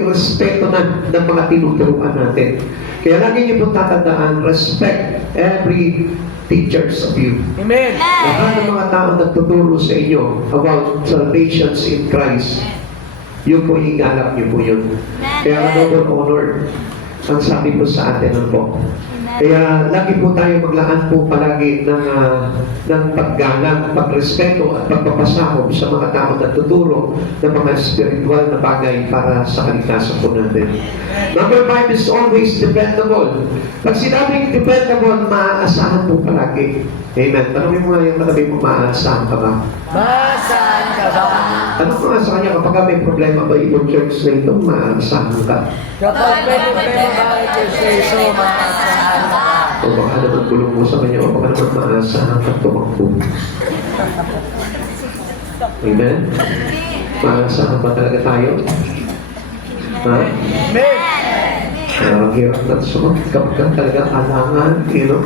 respeto na ng mga tinuturuan natin. Kaya lagi niyo po tatandaan, respect every teachers of you. Amen. Lahat ng mga tao nagtuturo sa inyo about salvations in Christ, yun po igalap niyo po yun. Kaya noble honor ang sabi po sa atin ano po. Kaya lagi po tayo maglaan po palagi ng paggalang, pagrespeto at pagpapasahod sa mga tao na tuturo ng mga spiritual na bagay para sa kaligtasan po natin. Number 5 is always dependable. Pag sinabing dependable, maaasahan po palagi. Amen. Tanongin mo nga yung katabi mo, maaasahan ka ba? Masaan ka ba? Tanong ko nga sa kanya, kapag may problema ba ibang church na ito, maaasahan ka. Kapag may problema ba ito sa iso, masaan ka? O baka naman gulong mo sa kanya, o baka naman maaasahan ka tumakbo. Amen? Maaasahan ba talaga tayo? Ha? Amen. Ang hirap na sumakit kapag talagang alangan, you know?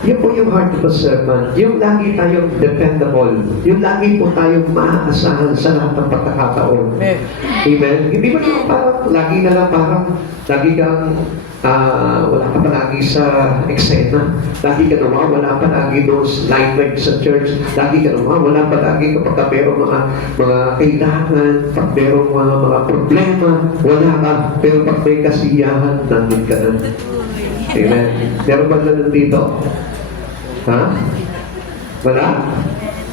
Yun po yung heart of a servant. Yung lagi tayong dependable. Yung lagi po tayong maaasahan sa lahat ng pagkakataon. Amen. Amen? Hindi ba yung parang, lagi na lang parang, lagi kang, wala ka palagi sa eksena. Lagi ka naman, wala palagi doon limelight sa church. Lagi ka naman, wala palagi kapag ka meron mga kailangan, pag meron mga problema, wala ka. Pero pag may kasiyahan, nandun ka na. Amen? Meron ba na dito? Ha? Wala?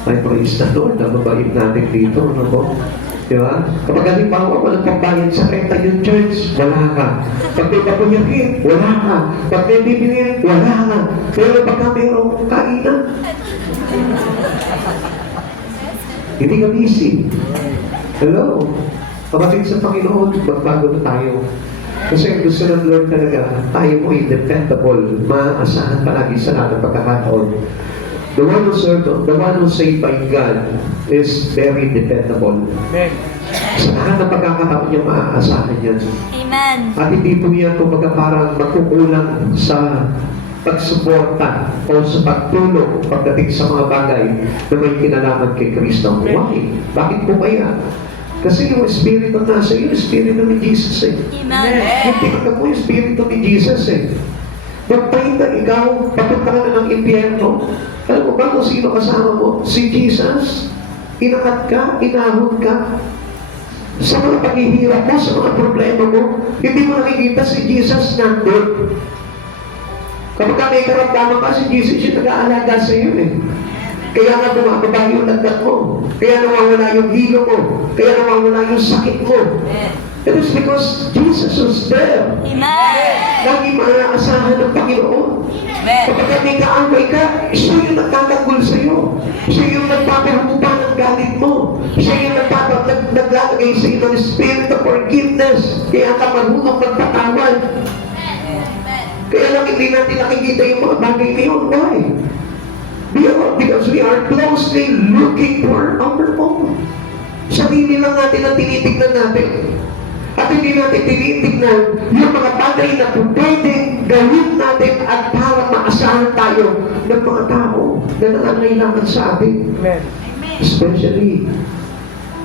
Ay, praise the Lord. Nababait natin dito. Ano po? Di ba? Kapag halimbawa, walang pambayad sa renta yung church, wala ka. Pag may papunyakin, wala ka. Pag may bibilin, wala ka. Pero pagka mayroong kainan, hindi ka busy. Hello? Kapatid sa Panginoon, magbago na tayo. Kasi gusto ng Lord talaga, tayo po ay dependable, maaasahan palagi sa lahat ng pagkakataon. The one who saved by God is very dependable. Amen. Sa lahat ng pagkakataon niya, maaasahan yan. Amen. At hindi po yan kumbaga parang magkukulang sa pagsuporta o sa pagtulong pagdating sa mga bagay na may kinalaman kay Kristo. Why? Bakit po kaya? Kasi yung Espiritu nasa iyo, yung Espiritu ni Jesus eh. Amen. Yung tinagam mo yung Espiritu ni Jesus eh. Magpahinga ikaw, papunta ka na ng impyerno. Alam mo ba kung sino kasama mo? Si Jesus. Inakat ka, inahon ka. Sa mga paghihirap mo, sa mga problema mo, hindi mo nakikita si Jesus nandun. Kapag may karamdaman ka, si Jesus yung nag-aalaga sa iyo eh. Kaya nga bumababa yung lagnat mo. Kaya nawawala yung hilo mo. Kaya nawawala yung sakit mo. It is because Jesus was there. Amen. Lagi maaasahan ng Panginoon. Kapag may kaaway ka, siya yung nagtatanggol sa iyo. Siya yung nagpapahupa ng galit mo. Siya yung naglalagay sa iyo ng spirit of forgiveness. Kaya ka marunong magpatawad. Kaya lang hindi natin nakikita yung mga bagay na yun. Why? Because we are closely looking for our own. Sarili lang natin ang tinitignan natin. At hindi natin tinitignan yung mga bagay na pwedeng gawin natin at para maasahan tayo ng mga tao na nangangailangan sa atin. Amen. Especially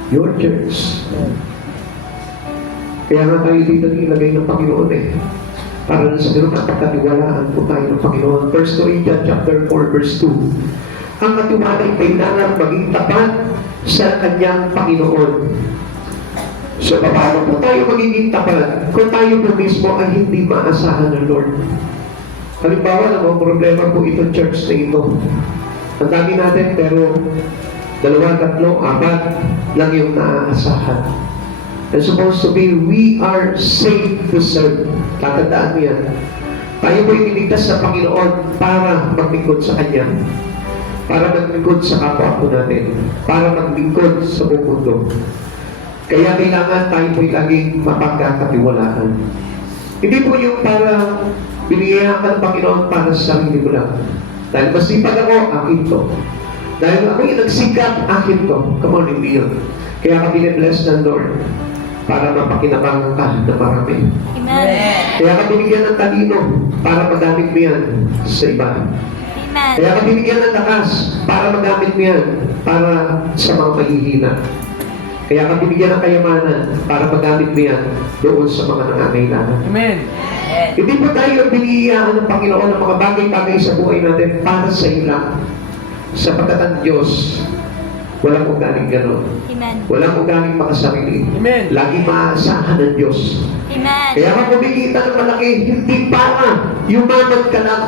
your church. Kaya nga tayo dito nilagay ng Panginoon eh. Para na sa ganun at pagkatiwalaan po tayo ng Panginoon. 1 Corinthians chapter 4 verse 2. Ang katiwala ay kailangan maging tapat sa kanyang Panginoon. So, paano po tayo magiging tapat kung tayo po mismo ay hindi maasahan ng Lord? Halimbawa, ang problema po ito church na ito. Ang dami natin pero 2, 3, 4 lang yung naaasahan. And supposed to be, we are saved to serve. Tatandaan mo yan. Tayo po iniligtas sa Panginoon para maglingkod sa Kanya. Para maglingkod sa kapwa po natin. Para maglingkod sa buong mundo. Kaya kailangan tayo po laging mapagkakatiwalaan. Hindi po yung para binigyan ka ng Panginoon para sa sarili mo lang. Dahil masipag ako, akin to. Dahil ako yung nagsikap, akin to. Come on, hindi yun. Kaya ka binibless ng Lord para mapakinabang ka na marami. Amen. Kaya ka binigyan ng talino para magamit mo yan sa iba. Amen. Kaya ka binigyan ng lakas para magamit mo yan para sa mga mahihina. Kaya ka binigyan ng kayamanan para magamit mo yan doon sa mga nangangailangan. Amen. Hindi po tayo binigyan ng Panginoon ng mga bagay-bagay sa buhay natin para sa iyo lang. Sapagkat ang Diyos, walang ugaling gano'n. Amen. Walang ugaling makasarili. Amen. Lagi maasahan ng Diyos. Amen. Kaya kung kumikita ng malaki, hindi para yumaman ka lang,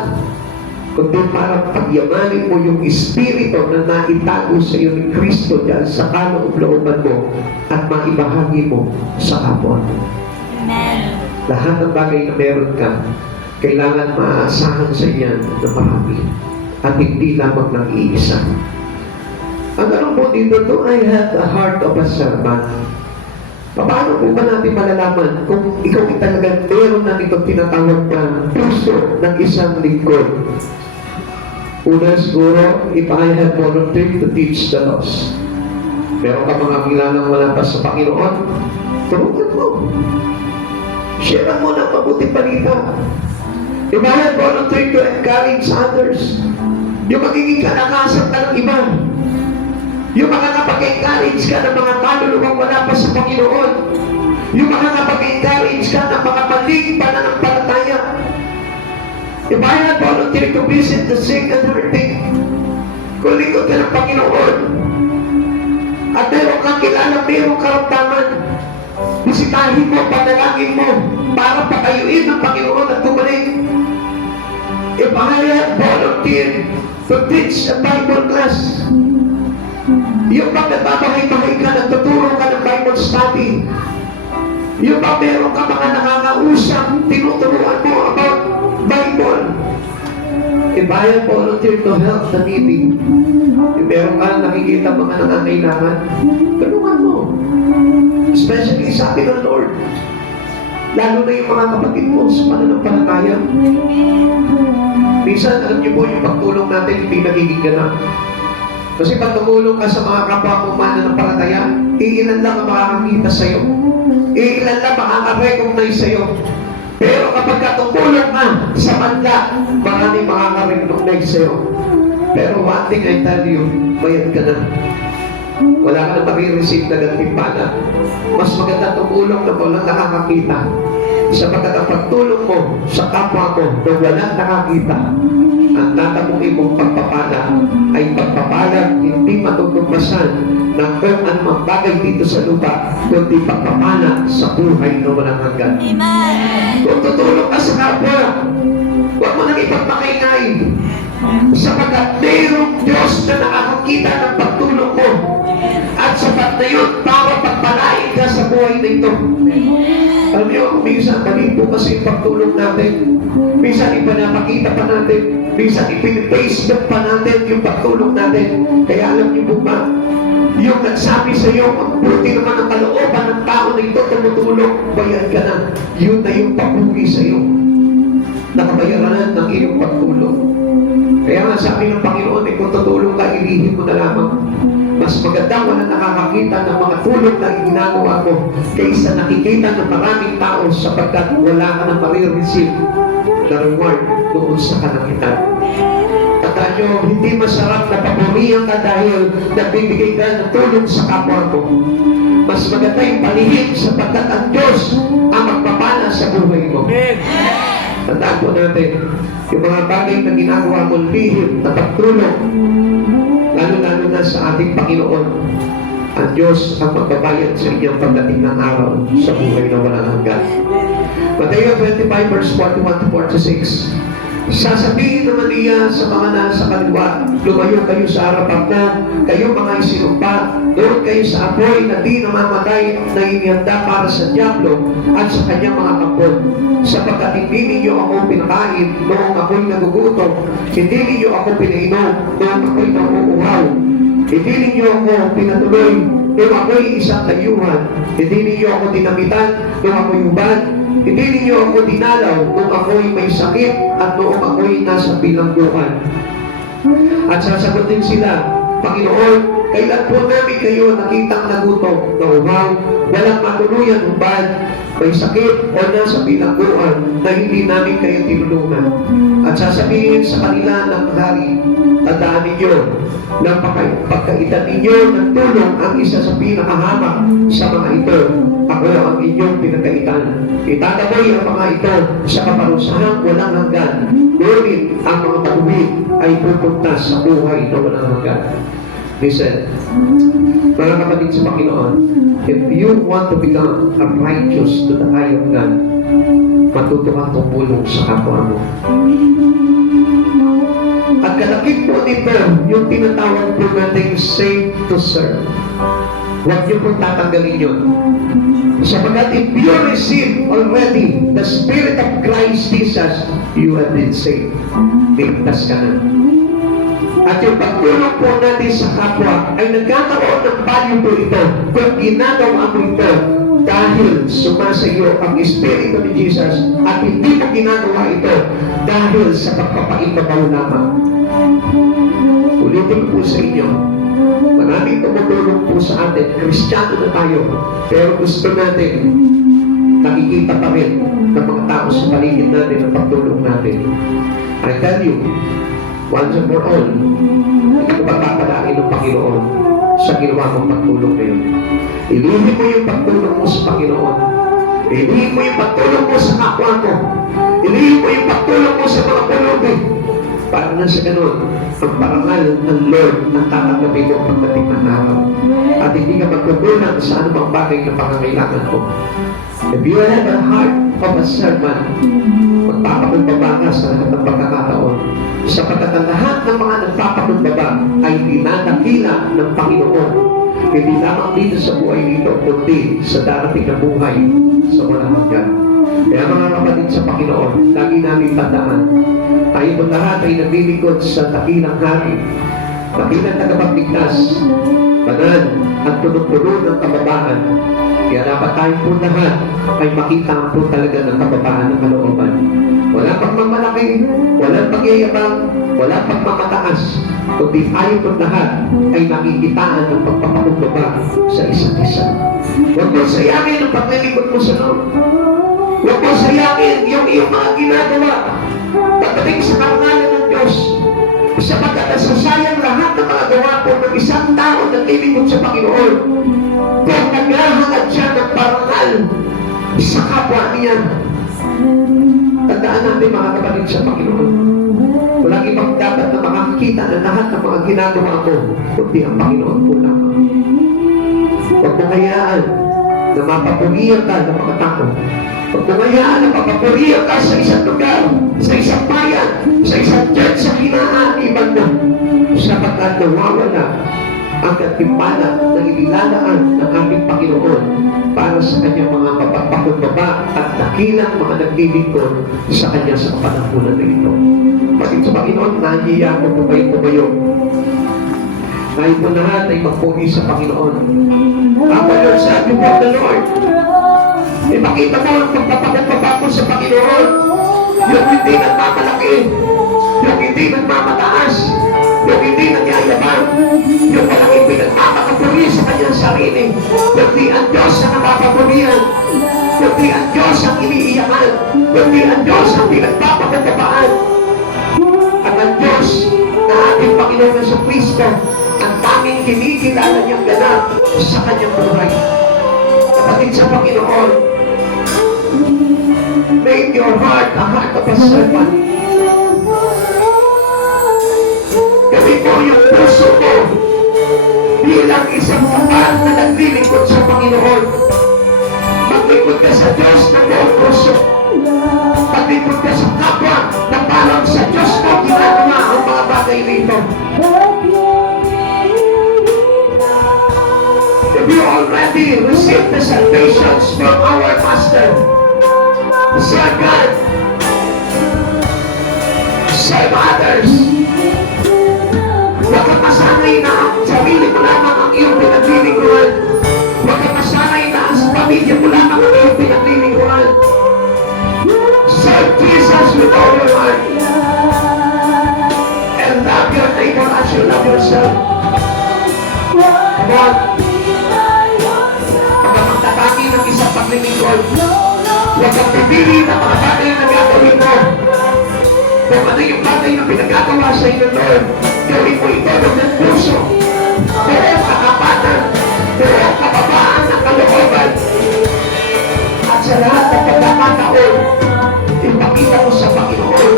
kundi para pagyamanin mo yung espiritu na naitago sa iyo ni Kristo dyan sa kaloob-looban mo at maibahagi mo sa kapwa. Amen. Lahat ng bagay na meron ka, kailangan maasahan sa iyan na marami at hindi lamang ng iisa. Ang tanong po dito, do I have the heart of a servant? Paano po ba natin malalaman kung ikaw ay talagang meron na itong tinatawag na puso ng isang lingkod? Una siguro, if I have volunteered to teach the lost. Meron ka mga kilalang wala pa sa Panginoon, tulungan mo. Share mo ng mabuting balita. If I have volunteered to encourage others, yung magiging kalakasan ka ng iba. Yung makakapag-encourage ka ng mga kaluluwang wala pa sa Panginoon. Yung makakapag-encourage ka ng mga maling pananampalataya. If I had volunteered to visit the sick and hurting, kung lingkod ka ng Panginoon, at meron kang kilala, meron karamdaman, bisitahin mo, panalangin mo, para patayuin ng Panginoon at gumaling. If I had volunteered to teach a Bible class, yung bang nagbabahay-bahay ka, nagtuturo ka ng Bible study, yung bang meron ka mga nakakausap, tinuturuan mo about Bible. If I have volunteered to help the needy, if meron ka nakikita mga nangangailangan, tulungan mo. Especially sabi ng Lord, lalo na yung mga kapatid mo sa pananampalataya. Minsan, alam niyo po, yung pagtulong natin hindi nagiging ganap. Kasi pag tumulong ka sa mga kapwa mo mananampalataya, iilan lang ang makakakita sa'yo. Iilan lang makaka-recognize sa'yo. Pero kapag tumulong ka sa manla, marami makaka-recognize sa'yo. Pero one thing I tell you, bayad ka na. Wala ka na marireceive na gantimpala. Mas maganda tumulong na walang nakakakita. Sapagkat ang pagtulong mo sa kapwa mo na walang nakakita, ang tatamukin mong pagpapala ay pagpapala hindi matutumbasan ng kung anumang bagay dito sa lupa, kundi pagpapala sa buhay na walang hanggan. Amen. Kung tutulong ka sa kapwa, huwag mo nang ipagpakaingay. Sapagkat mayroong Diyos na nakakakita ng pagtulong mo. At sapat na yun, para pagpalain ka sa buhay na ito. Alam niyo, minsan mali po kasi yung pagtulong natin. Minsan ipinapakita pa natin. Minsan ipin-Facebook pa natin yung pagtulong natin. Kaya alam niyo po ba, yung nagsabi sa iyo, ang buti naman ang kalooban ng tao na ito tumutulong, bayan ka na. Yun na yung papugi sa iyo. Nakabayaran ng iyong pagtulong. Kaya nga sabi ng Panginoon, kung tutulong ka, ilihim mo na lamang. Mas maganda wala nakakakita ng mga tulong na ginagawa ko kaysa nakikita ng maraming tao sapagkat wala ka na marireceive na reward doon sa kalangitan. Tandaan nyo, hindi masarap na papurihan ka dahil nagbibigay ka ng tulong sa kapwa mo. Mas maganda yung palihim sapagkat ang Diyos ang magpapala sa buhay mo. Tandaan po natin, yung mga bagay na ginagawa mo lihim na pagtulong, lalo-lalo na sa ating Panginoon, ang Diyos ang magbabayad sa inyong pagdating ng araw sa buhay na walang hanggan. Mateo 25 verse 41 to 46. Sasabihin naman niya sa mga nasa kaliwa, lumayo kayo sa harapan ko, kayo mga isinumpa, doon kayo sa apoy na di namamatay na inihanda para sa diablo at sa kanyang mga kapon. Sapagkat hindi ninyo ako pinakain noong ako'y nagugutom, hindi ninyo ako pinainom noong ako'y nauuhaw, hindi ninyo ako pinatuloy noong ako'y isang layuhan, hindi ninyo ako dinamitan noong ako'y hubad, hindi ninyo ako dinalaw noong ako'y may sakit at noong ako'y nasa bilangguan. At sasagutin sila, Panginoon, kailan po namin kayo nakitang nagutom, nauhaw, walang matuluyan hubad, may sakit o nasa bilangguan na hindi namin kayo tinulungan. At sasabihin sa kanila ng hari, tandaan ninyo na pagkaitan ninyo ng tulong ang isa sa pinakahamak sa mga ito. Ako ang inyong pinagkaitan. Itataboy ang mga ito sa kaparusahang walang hanggan. Ngunit ang mga matuwid ay pupunta sa buhay na walang hanggan. Listen, mga kapatid sa Panginoon, if you want to become a righteous to the eye of God, matuto kang tumulong sa kapwa mo. At kalakip po nito, yung tinatawag po natin save to serve. Huwag niyo pong tatanggalin yun. Sapagkat if you receive already the Spirit of Christ Jesus, you have been saved. Ligtas ka na. At yung pagtulong po natin sa kapwa ay nagkakaroon ng value po ito kung ginagawa mo ito dahil sumasa iyo ang Espiritu ni Jesus at hindi mo ginagawa ito dahil sa pagpapaibabaw lamang. Ulitin ko po sa inyo, maraming tumutulong po sa atin, Kristiyano na tayo, pero gusto natin nakikita pa rin ng mga tao sa paligid natin ang pagtulong natin. I tell you, once and for all, hindi ko magpapalain ng Panginoon sa ginawa mong pagtulong ngayon. Ilihim mo yung pagtulong mo sa Panginoon. Ilihim mo yung pagtulong mo sa kapwa mo. Ilihim mo yung pagtulong mo sa mga pulubi. Para na sa ganun, ang parangal ng Lord ang tatanggapin mo pagdating ng araw. At hindi ka magkukulang sa anumang bagay na pangangailangan mo. If you have a heart of a servant, magpapakumbaba ka sa lahat ng pagkakataon. Sapagkat ang lahat ng mga nagpapakumbaba ay dinadakila ng Panginoon. Hindi lamang dito sa buhay nito, kundi sa darating na buhay sa walang hanggan. Kaya mga kapatid sa Panginoon, lagi namin tandaan, tayo po lahat ay naglilingkod sa dakilang hari, dakilang tagapagligtas, banal at tunod-tunod ng kababaan. Kaya dapat tayo po lahat ay makita po talaga ng kababaan ng kalooban. Wala pagmamalaki, walang pagyayabang, walang pagmamataas, kundi tayo po lahat ay nakikitaan ng pagpapakumbaba sa isa't isa. Huwag mo sayangin ang paglilingkod mo sa Lord. Huwag mo sayangin yung iyong mga ginagawa pagdating sa karangalan ng Diyos. Sapagkat nasasayang lahat ng mga gawa po ng isang tao na nilingkod sa Panginoon kung naghahangad siya ng parangal sa kapwa niya. Tandaan natin mga kapatid sa Panginoon, walang ibang dapat na makakita ng lahat ng mga ginagawa mo kundi ang Panginoon po lamang. Huwag mo hayaan na mapapurihan ka ng mga tao. Huwag mo hayaan na mapapurihan ka sa isang lugar, sa isang bayan, sa isang church, sa kinaakiban mo, sapagkat nawawala ang katimpala ng inilalaan ng ating Panginoon para sa kanyang mga mapagpakumbaba at dakilang mga naglilingkod sa kanya sa kapanahunan na ito. Pagkat sa Panginoon, nahiya ko tumayo. Ngayon po lahat ay magpuni sa Panginoon. Ako yung sabi po of the Lord. Ipakita mo ang pagpapakumbaba ko sa Panginoon. Yung hindi nagmamalaki, yung hindi nagmamataas, yung hindi nagyayabang, yung walang ipinagmamakapuri sa kanyang sarili, kundi ang Diyos ang napapapurihan, kundi ang Diyos ang iniiyakan, kundi ang Diyos ang pinagpapakagabaan. At ang Diyos na ating Panginoon sa Kristo, ang tanging kinikilala niyang ganap sa kanyang buhay. Kapatid sa Panginoon, make your heart a heart of a servant. Gawin mo yung puso mo bilang isang kapal na naglilingkod sa Panginoon. Maglingkod ka sa Diyos na buong puso. Maglingkod ka sa kapwa na parang sa Diyos mo ginagawa ang mga bagay rito. If you already received the salvations from our Master, serve God, serve others. Huwag ka masanay na ang sarili mo lamang ang iyong pinaglilingkuran. Huwag ka masanay na ang pamilya mo lamang ang iyong pinaglilingkuran. Serve Jesus with all your heart. And love your neighbor as you love yourself. Come on. Pagkamantatangin ng isang paglilingkod, huwag kang pipili ng mga bagay na gagawin mo. Kung ano yung bagay na pinagagawa sa inyo, Lord, gawin mo ito ng puso. Buong kakapatan, buong kababaan ng kalooban. At sa lahat ng pagkakataon, ipakita mo sa Panginoon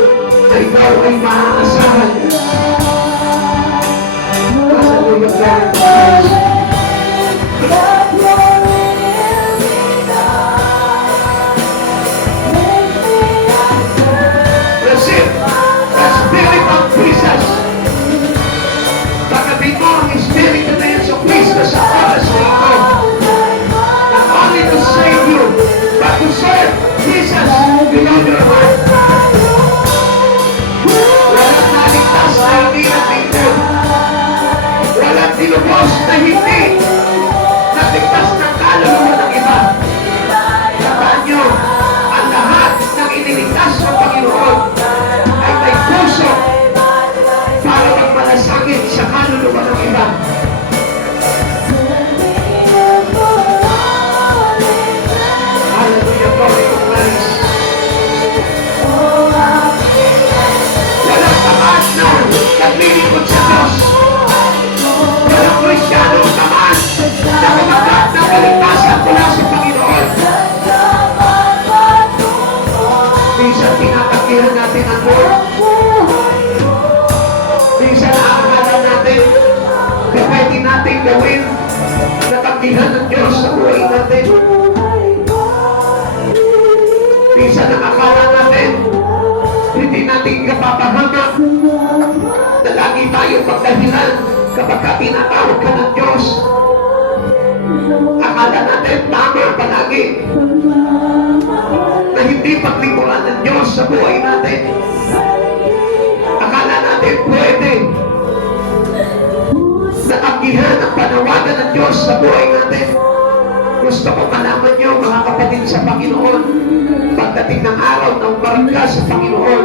na ikaw ay maaasahan. Hallelujah, Lord. Receive the Spirit of Jesus. Pagkabit mo ang Espiritu na Yesu Cristo sa oras na ito. Not only to save you, but to serve Jesus with all your heart. Walang naligtas na hindi natingkod. Walang tinubos na hindi natigtas ng kaluluwa ng iba. Tandaan nyo, ang lahat ng iniligtas ng Panginoon ay may puso para magmalasakit sa kaluluwa ng iba. Hallelujah, glory to Christ. Walang tapat na naglilingkod sa Diyos. Walang Kristiyano tapat na kumagat ng kaligtasan mula sa Panginoon. Minsan tinatakihan natin ang Lord. Minsan naakala natin na pwede natin gawin natakihan ng Diyos sa buhay natin. Minsan nakakala natin hindi natin kapapahamak na lagi tayo pagdahilan kapag tinatawag ka ng Diyos. Akala natin tama palagi na hindi paglingkuran ng Diyos sa buhay natin. Akala natin pwede na tanggihan ang panawagan ng Diyos sa buhay natin. Gusto ko malaman niyo mga kapatid sa Panginoon, pagdating ng araw na umarap ka sa Panginoon,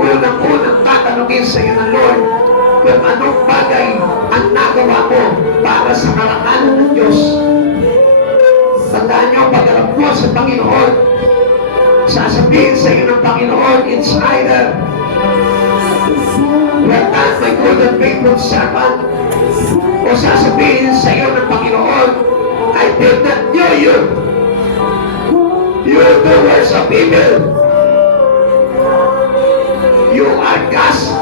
unang-unang tatanungin sa iyo ng Lord kung anong bagay ang nagawa mo para sa karangalan ng Diyos. Tandaan niyo, pag-arap mo sa Panginoon, Sasabihin sa iyo ng Panginoon, it's either, well done, my good and faithful servant, o sasabihin sa iyo ng Panginoon, I did not know you. You are doers of evil. You are cast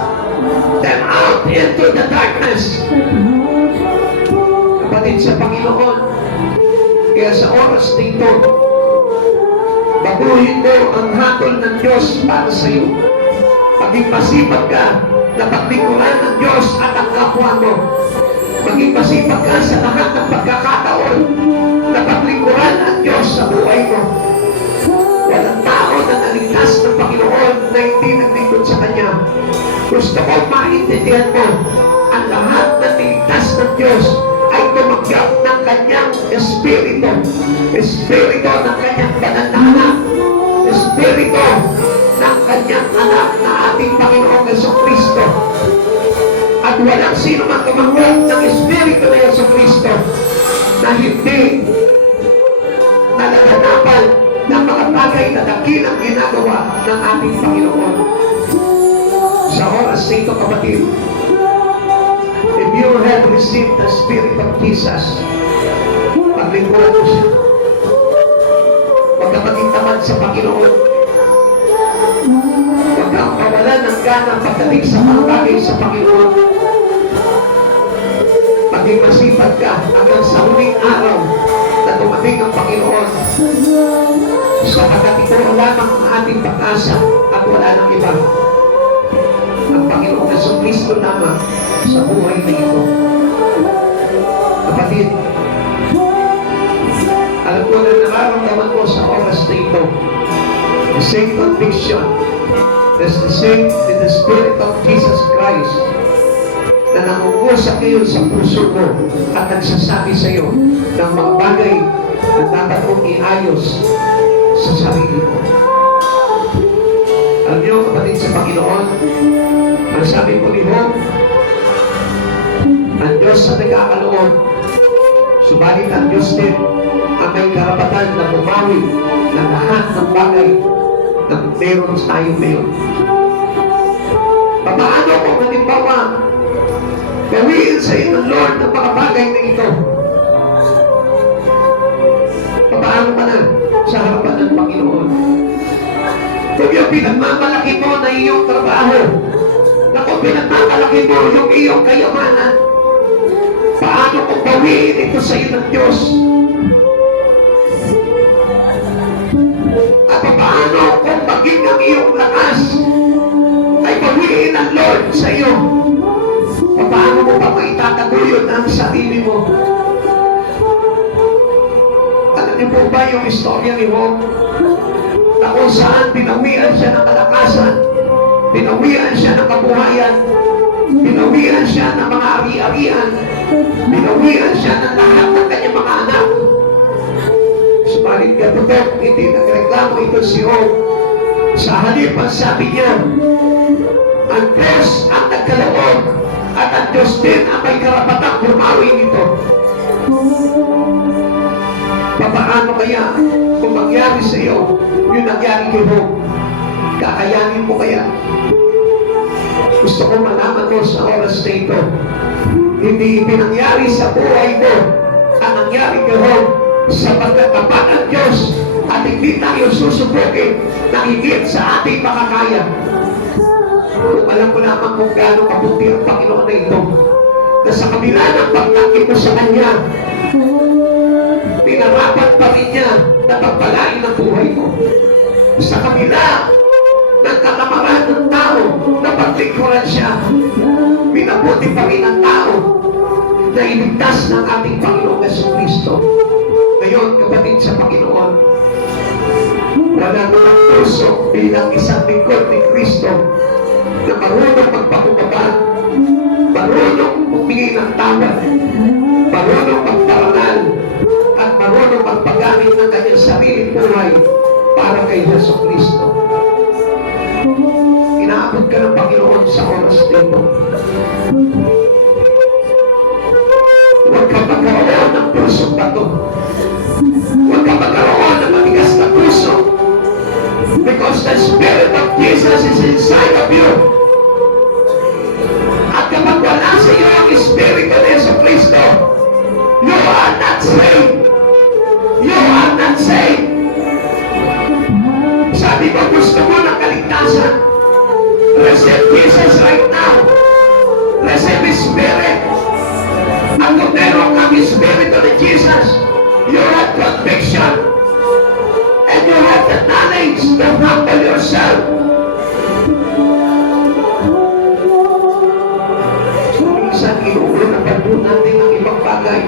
them out into the darkness. Kapatid sa Panginoon, kaya sa oras nito, baguhin mo ang hatol ng Diyos para sa iyo. Maging masipag ka na paglingkuran ng Diyos at ang kapwa mo. Maging masipag ka sa lahat ng pagkakataon na paglingkuran ang Diyos sa buhay mo. Walang tao na naligtas ng Panginoon na hindi naglingkod sa Kanya. Gusto ko maintindihan mo, ang lahat na niligtas ng Diyos ay tumanggap ng Kanyang Espiritu. Espiritu ng Kanyang banal na anak. Espiritu ng Kanyang anak na ating Panginoong Jesucristo. At walang sino man tumanggap ng Espiritu na Jesucristo na hindi nalaganapan ng mga bagay na dakilang ginagawa ng ating Panginoon. Sa oras na ito, kapatid, if you have received the Spirit of Jesus, paglingkuran mo siya. Huwag ka maging tamad sa Panginoon. Huwag kang mawalan ng gana pagdating sa mga bagay sa Panginoon. Maging masipag ka hanggang sa huling araw na dumating ang Panginoon. Sapagkat ito lamang ang ating pag-asa at wala nang iba. Ang Panginoong Jesucristo lamang sa buhay na ito. Kapatid, alam ko na nararamdaman mo sa oras na ito, the same conviction, is the same in the Spirit of Jesus Christ na nangungusap kayo sa puso mo at nagsasabi sa iyo ng mga bagay na dapat mong iayos sa sarili mo. Alam niyo, kapatid sa Panginoon, ang sabi po ni Job, ang Diyos na nagkakaloob, subalit ang Diyos din ang may karapatan na bumawi ng lahat ng bagay na meron tayo ngayon. Paano kung halimbawa gawin sa iyo ng Lord ang mga bagay na ito? Paano ka na sa harapan ng Panginoon? Kung yung pinagmamalaki mo na iyong trabaho, na kung pinagmamalaki mo yung iyong kayamanan, paano kung bawiin ito sa iyo ng Diyos? At paano kung maging ang iyong lakas ay bawiin ng Lord sa iyo? Paano mo pa maitataguyod ang sarili mo? Alam niyo po ba yung istorya ni Job? Na kung saan pinawian siya ng kalakasan, pinawian siya ng kabuhayan, pinawian siya ng mga ari-arian, pinawian siya ng lahat ng kanyang mga anak. Subalit katutok, hindi nagreklamo ito si Job. Sa halip ang sabi niya, ang Diyos ang nagkaloob at ang Diyos din ang may karapatang bumawi nito. Paano kaya kung mangyari sa iyo yung nangyari kay Job? Kakayanin mo kaya? Gusto ko malaman mo sa oras na ito, hindi ipinangyari sa buhay mo ang nangyari kay Job sapagkat tapat ang Diyos at hindi tayo susubukin na higit sa ating makakaya. Kung alam mo naman kung gaano kabuti ang Panginoon na ito, na sa kabila ng pagtakip mo sa Kanya, pinarapat pa rin niya na pagpalain ang buhay mo. Sa kabila ng katamaran ng tao na paglingkuran siya, pinabuti pa rin ang tao na iligtas ng ating Panginoong Jesucristo. Ngayon, kapatid sa Panginoon, wala mo ng puso bilang isang lingkod ni Kristo na marunong magpakumbaba, marunong humingi ng tawad, marunong magparangal, at marunong magpagamit ng kanyang sariling buhay para kay Jesucristo. Inaabot ka ng Panginoon sa oras nito. Huwag ka magkaroon ng pusong bato. Huwag ka magkaroon ng matigas na puso. Jesus right now. Receive His Spirit. At kung meron kang Espiritu ni Jesus, you have conviction and you have the knowledge to humble yourself. Minsan inuunapan po natin ang ibang bagay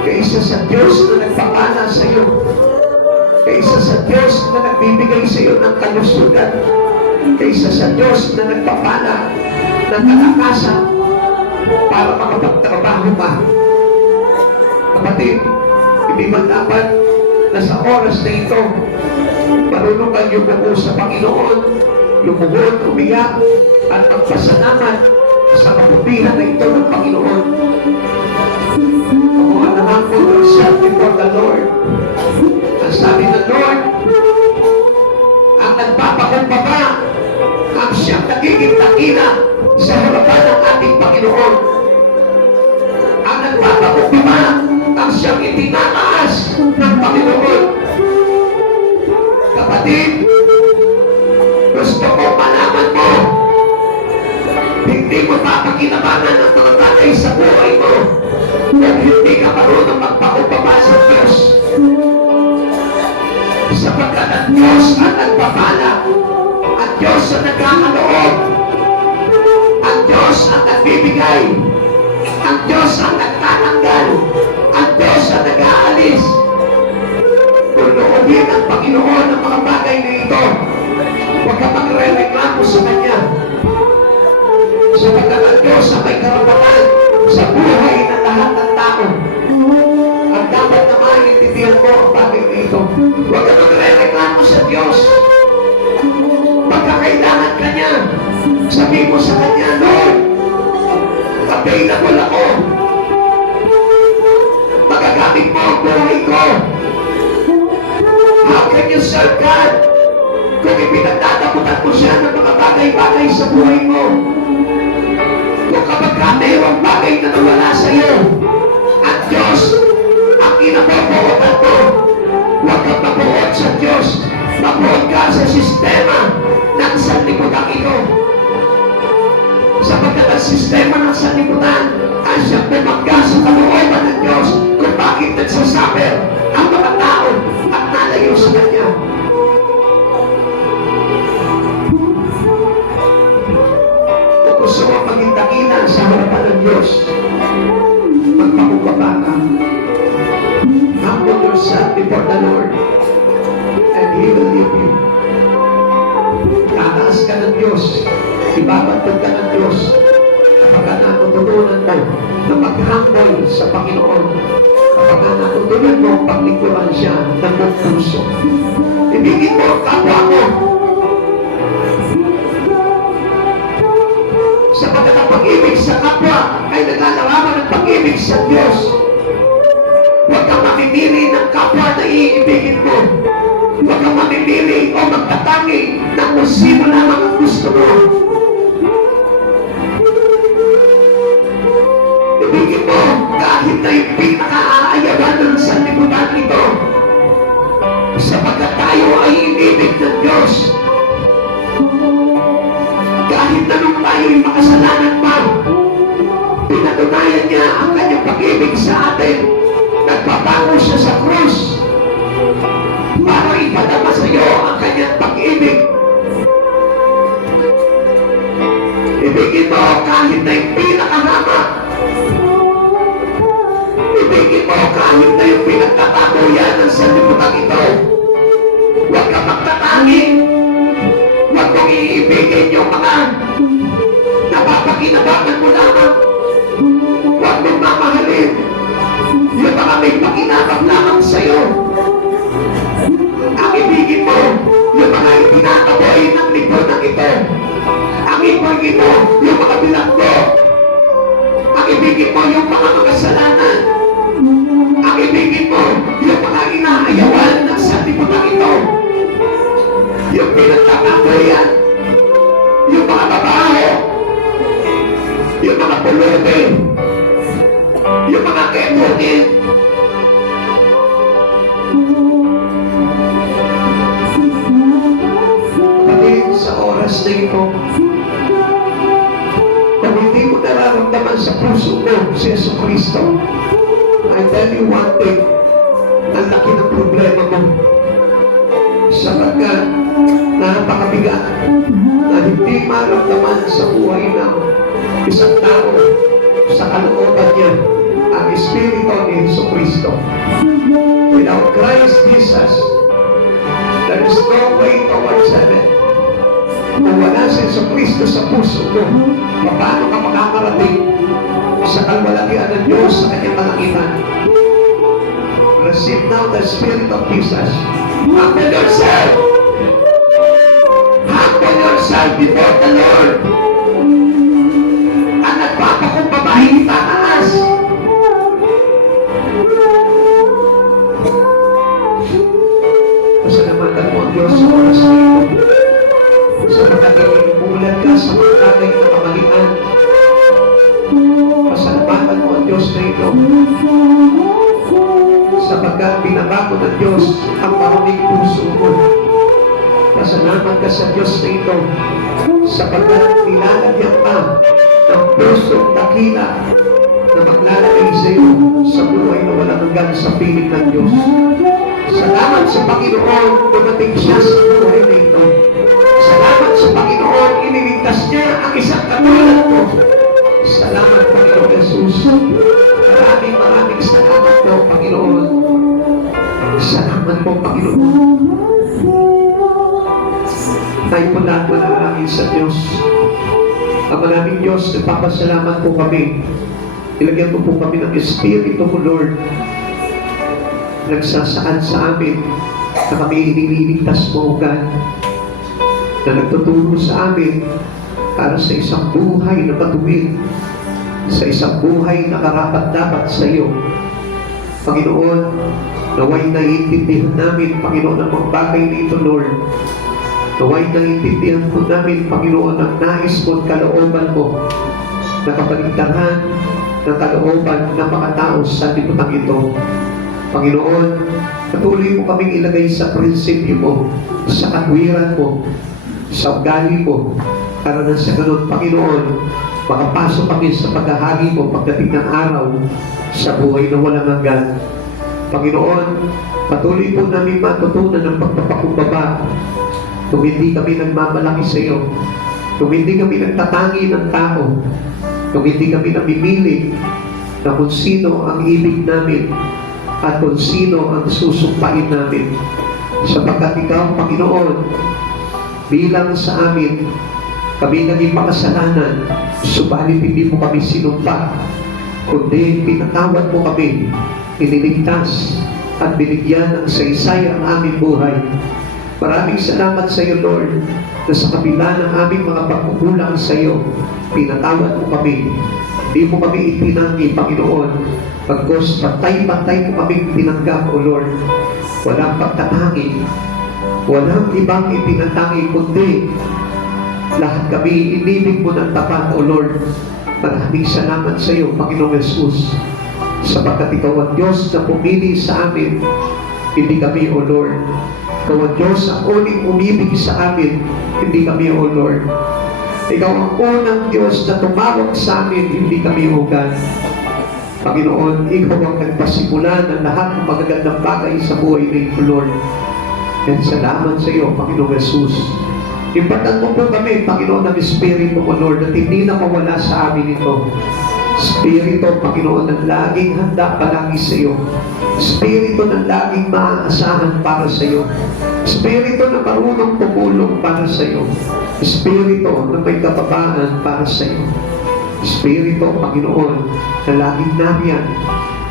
kaysa sa Diyos na nagpapala sa iyo, kaysa sa Diyos na nagbibigay sa iyo ng kalusugan, kaysa sa Diyos na nagpapala ng kalakasan para makapagtrabaho ka. Kapatid, hindi man dapat na sa oras na ito, marunong kang yumuko sa Panginoon, lumuhod, umiyak, at magpasalamat sa kabutihan na ito ng Panginoon. Kumuha naman po yourself before the Lord. Ang sabi ng Lord, ang nagpapakumbaba, ang siyang nagiging takina sa harapan ng ating Panginoon. Ang nagpapakumbaba, ang siyang itinataas ng Panginoon. Kapatid, gusto ko malaman mo, hindi mo papakinabangan ang mga bagay sa buhay mo kung hindi ka marunong magpakumbaba sa Diyos. Sapagkat ang Diyos ang nagpapala, ang Diyos ang nagkakaloob, ang Diyos ang nagbibigay, ang Diyos ang nagtatanggal, ang Diyos ang nag-aalis. Kung loobin ang Panginoon ang mga bagay na ito, huwag ka magre-reklamo sa Kanya. Sapagkat ang Diyos ang may karapatan sa buhay ng lahat ng tao. Ang dapat na maintindihan mo ang bagay na ito. Huwag ka magre-reklamo sa Diyos. Pagkakailangan ka niya, sabihin mo sa Kanya, Lord, available ako. Magagamit mo ang buhay ko. How can you serve God kung ipinagtataputan mo siya ng mga bagay-bagay sa buhay mo? Kung kapag mayroong bagay na nawala sa iyo, at Diyos ang inabubuotan mo, huwag kang mabuot sa Diyos, mabuot ka sa sistema ng sanlibutan ito. Sapagkat ang sistema ng sanlibutan ay siyang bumangga sa kalooban ng Diyos kung bakit nagsasabi ang mga tao at nalayo sa Kanya. Kung gusto mo maging dakila sa harapan ng Diyos, magpakumbaba ka. Humble yourself before the Lord and He will lead you. Tataas ka ng Diyos, ibabantog ka ng Diyos kapag natutunan mo na mag-humble sa Panginoon, kapag natutunan mo paglingkuran siya ng buong puso. Ibigin mo ang kapwa mo. Sapagkat ang pag-ibig sa kapwa ay naglalaman ng pag-ibig sa Diyos. Huwag kang mamimili ng kapwa na iibigin mo. Huwag kang mamimili o magtatangi ng kung sino lamang ang gusto mo. Ibigin mo kahit na yung pinaka-aayawan ng sanlibutan ito. Sapagkat tayo ay inibig ng Diyos. Kahit na nung tayo'y makasalanan pa, pinatunayan niya ang kanyang pag-ibig sa atin. Nagpapango siya sa krus para ipadama sa iyo ang kanyang pag-ibig. Ibigin mo kahit na yung pinakahama. Ibigin mo kahit na yung pinagtatabuyan ng sanlibutan ito. Huwag ka magtatangi. Huwag mong iibigin yung mga napapakinabangan mo lamang. Huwag mong mamahalin yung mga may pakinabang lamang sa'yo. Ang ibigin mo yung mga itinataboy ng lipunan ito. Ang ibigin mo yung mga bilanggo. Ang ibigin mo yung mga makasalanan. Ang ibigin mo yung mga inaayawan ng sanlibutan ito. Yung pinagtataboyan, yung mga babae, yung mga pulubi, yung mga kemunin. Kapatid, sa oras oras na ito, kung hindi mo nararamdaman sa puso mo si Yesu Cristo, I tell you one thing, ang laki ng problema mo. Sapagkat napakabigat na hindi maramdaman sa buhay ng isang tao sa kalooban niya ang Espiritu ni Yesu Cristo. Without Christ Jesus, there is no way towards heaven. Kung wala si Yesu Cristo sa puso mo, paano ka makakarating sa kalwalatian ng Diyos sa kanyang kalangitan? Receive now the Spirit of Jesus. Humble yourself! Humble yourself before the Lord! Ang nagpapakumbabay, itataas! Pasalamatan mo ang Diyos sa oras na ito. Sapagkat inuulan ka sa mga tagay na kamalian. Pasalamatan mo ang Diyos na ito. Sapagkat binabago ng Diyos ang maruming puso mo. Pasalamat ka sa Diyos na ito. Sapagkat nilalagyan ka ng pusong dakila na maglalagay sa iyo sa buhay na walang hanggan sa piling ng Diyos. Salamat sa Panginoon, dumating siya sa buhay na ito. Salamat sa Panginoon, iniligtas niya ang isang katulad mo. Salamat, Panginoon Jesus. Maraming salamat po, Panginoon. Salamat po, Panginoon. Tayo po lahat manalangin sa Diyos. Ang maraming Diyos, nagpapasalamat po kami. Ilagyan po kami ng Espiritu mo, Lord. Nagsasaan sa amin na kami iniligtas mo, God. Na nagtuturo sa amin para sa isang buhay na matuwid, sa isang buhay na karapat-dapat sa iyo. Panginoon, naway naiintindihan namin, Panginoon, ang mga bagay nito, Lord. Naway naiintindihan po namin, Panginoon, ang nais mo at kalooban mo na kapaligtaran ng kalooban ng mga tao sa lipunan ito. Panginoon, patuloy mo kaming ilagay sa prinsipyo mo, sa katwiran mo, sa ugali mo, para na sa ganun, Panginoon, makapasok kami sa paghahagi mo pagdating ng araw sa buhay na walang hanggan. Panginoon, patuloy po namin matutunan ng pagpapakumbaba. Kung hindi kami nagmamalaki sa iyo, kung hindi kami nagtatangi ng tao, kung hindi kami namimili na kung sino ang ibig namin at kung sino ang susumpain namin. Sapagkat ikaw, Panginoon, bilang sa amin, kami naging makasalanan, subalit hindi mo kami sinumpa, kundi pinatawad mo kami, iniligtas, at binigyan ng saysay ang aming buhay. Maraming salamat sa iyo, Lord, na sa kabila ng aming mga pagkukulang sa iyo, pinatawad mo kami. Hindi mo kami itinanggi, Panginoon. Pagkos patay-patay mo kami tinanggap, O Lord. Walang pagtatangi, walang ibang ipinatangi, kundi lahat kami inibig mo ng tapat, O Lord. Maraming salamat sa iyo, Panginoong Jesus, sapagkat ikaw ang Diyos na pumili sa amin, hindi kami, O Lord. Ikaw ang Diyos ang uling umibig sa amin, hindi kami, O Lord. Ikaw ang unang Diyos na tumawag sa amin, hindi kami, O God. Panginoon, ikaw ang nagpasimula ng lahat ng magagandang bagay sa buhay ng Lord. And salamat sa iyo, Panginoong Jesus. Impatan mo po kami, Panginoon, ng Espiritu mo, Lord, at hindi na mawala sa amin ito. Espiritu, Panginoon, na laging handa palagi sa iyo. Espiritu na laging maaasahan para sa iyo. Espiritu na marunong tumulong para sa iyo. Espiritu na may kapabaan para sa iyo. Espiritu, Panginoon, na laging nariyan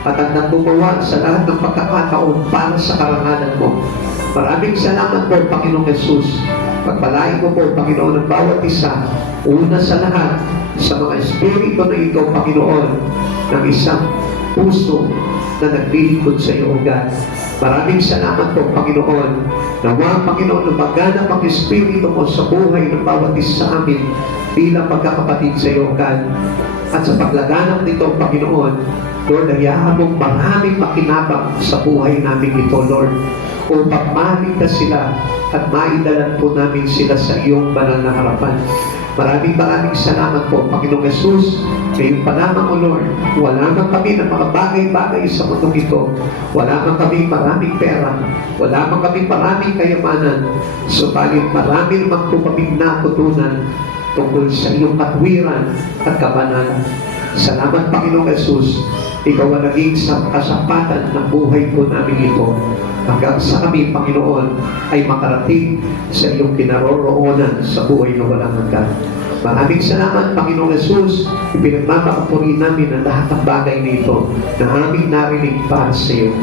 at ang nagbumawa sa lahat ng pagkakataon para sa karangalan mo. Maraming salamat po, Panginoong Jesus. Pagpalain mo po, Panginoon, ang bawat isa, una sa lahat, sa mga espiritu na ito, Panginoon, ng isang puso na naglilingkod sa iyo, O God. Maraming salamat po, Panginoon, nawa, Panginoon, lumaganap ang espiritu mo sa buhay ng bawat isa sa amin bilang pagkakapatid sa iyo, God. At sa paglaganap nito, Panginoon, Lord, hayaan mong maraming makinabang sa buhay namin ito, Lord. upang maligtas sila at maidalan po namin sila sa iyong banal na harapan. Maraming salamat po, Panginoong Yesus. Ngayon pa lamang, O Lord, wala man kami ng mga bagay-bagay sa mundong ito. Wala man kami maraming pera. Wala man kami maraming kayamanan. Subalit marami naman po kaming natutunan tungkol sa iyong katwiran at kabanalan. Salamat, Panginoong Yesus. Ikaw ang naging kasapatan ng buhay po namin ito. Hanggang sa kami, Panginoon, ay makarating sa iyong kinaroroonan sa buhay na walang hanggan. Maraming salamat, Panginoong Yesus. Ipinagmamakapurin namin ang lahat ng bagay nito na aming narinig para sa iyo.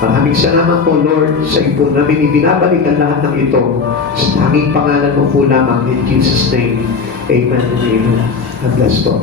Maraming salamat po, Lord, sa iyo po namin ibinabalik ang lahat ng ito sa tanging pangalan mo po lamang in Jesus' name. Amen and amen. God bless po.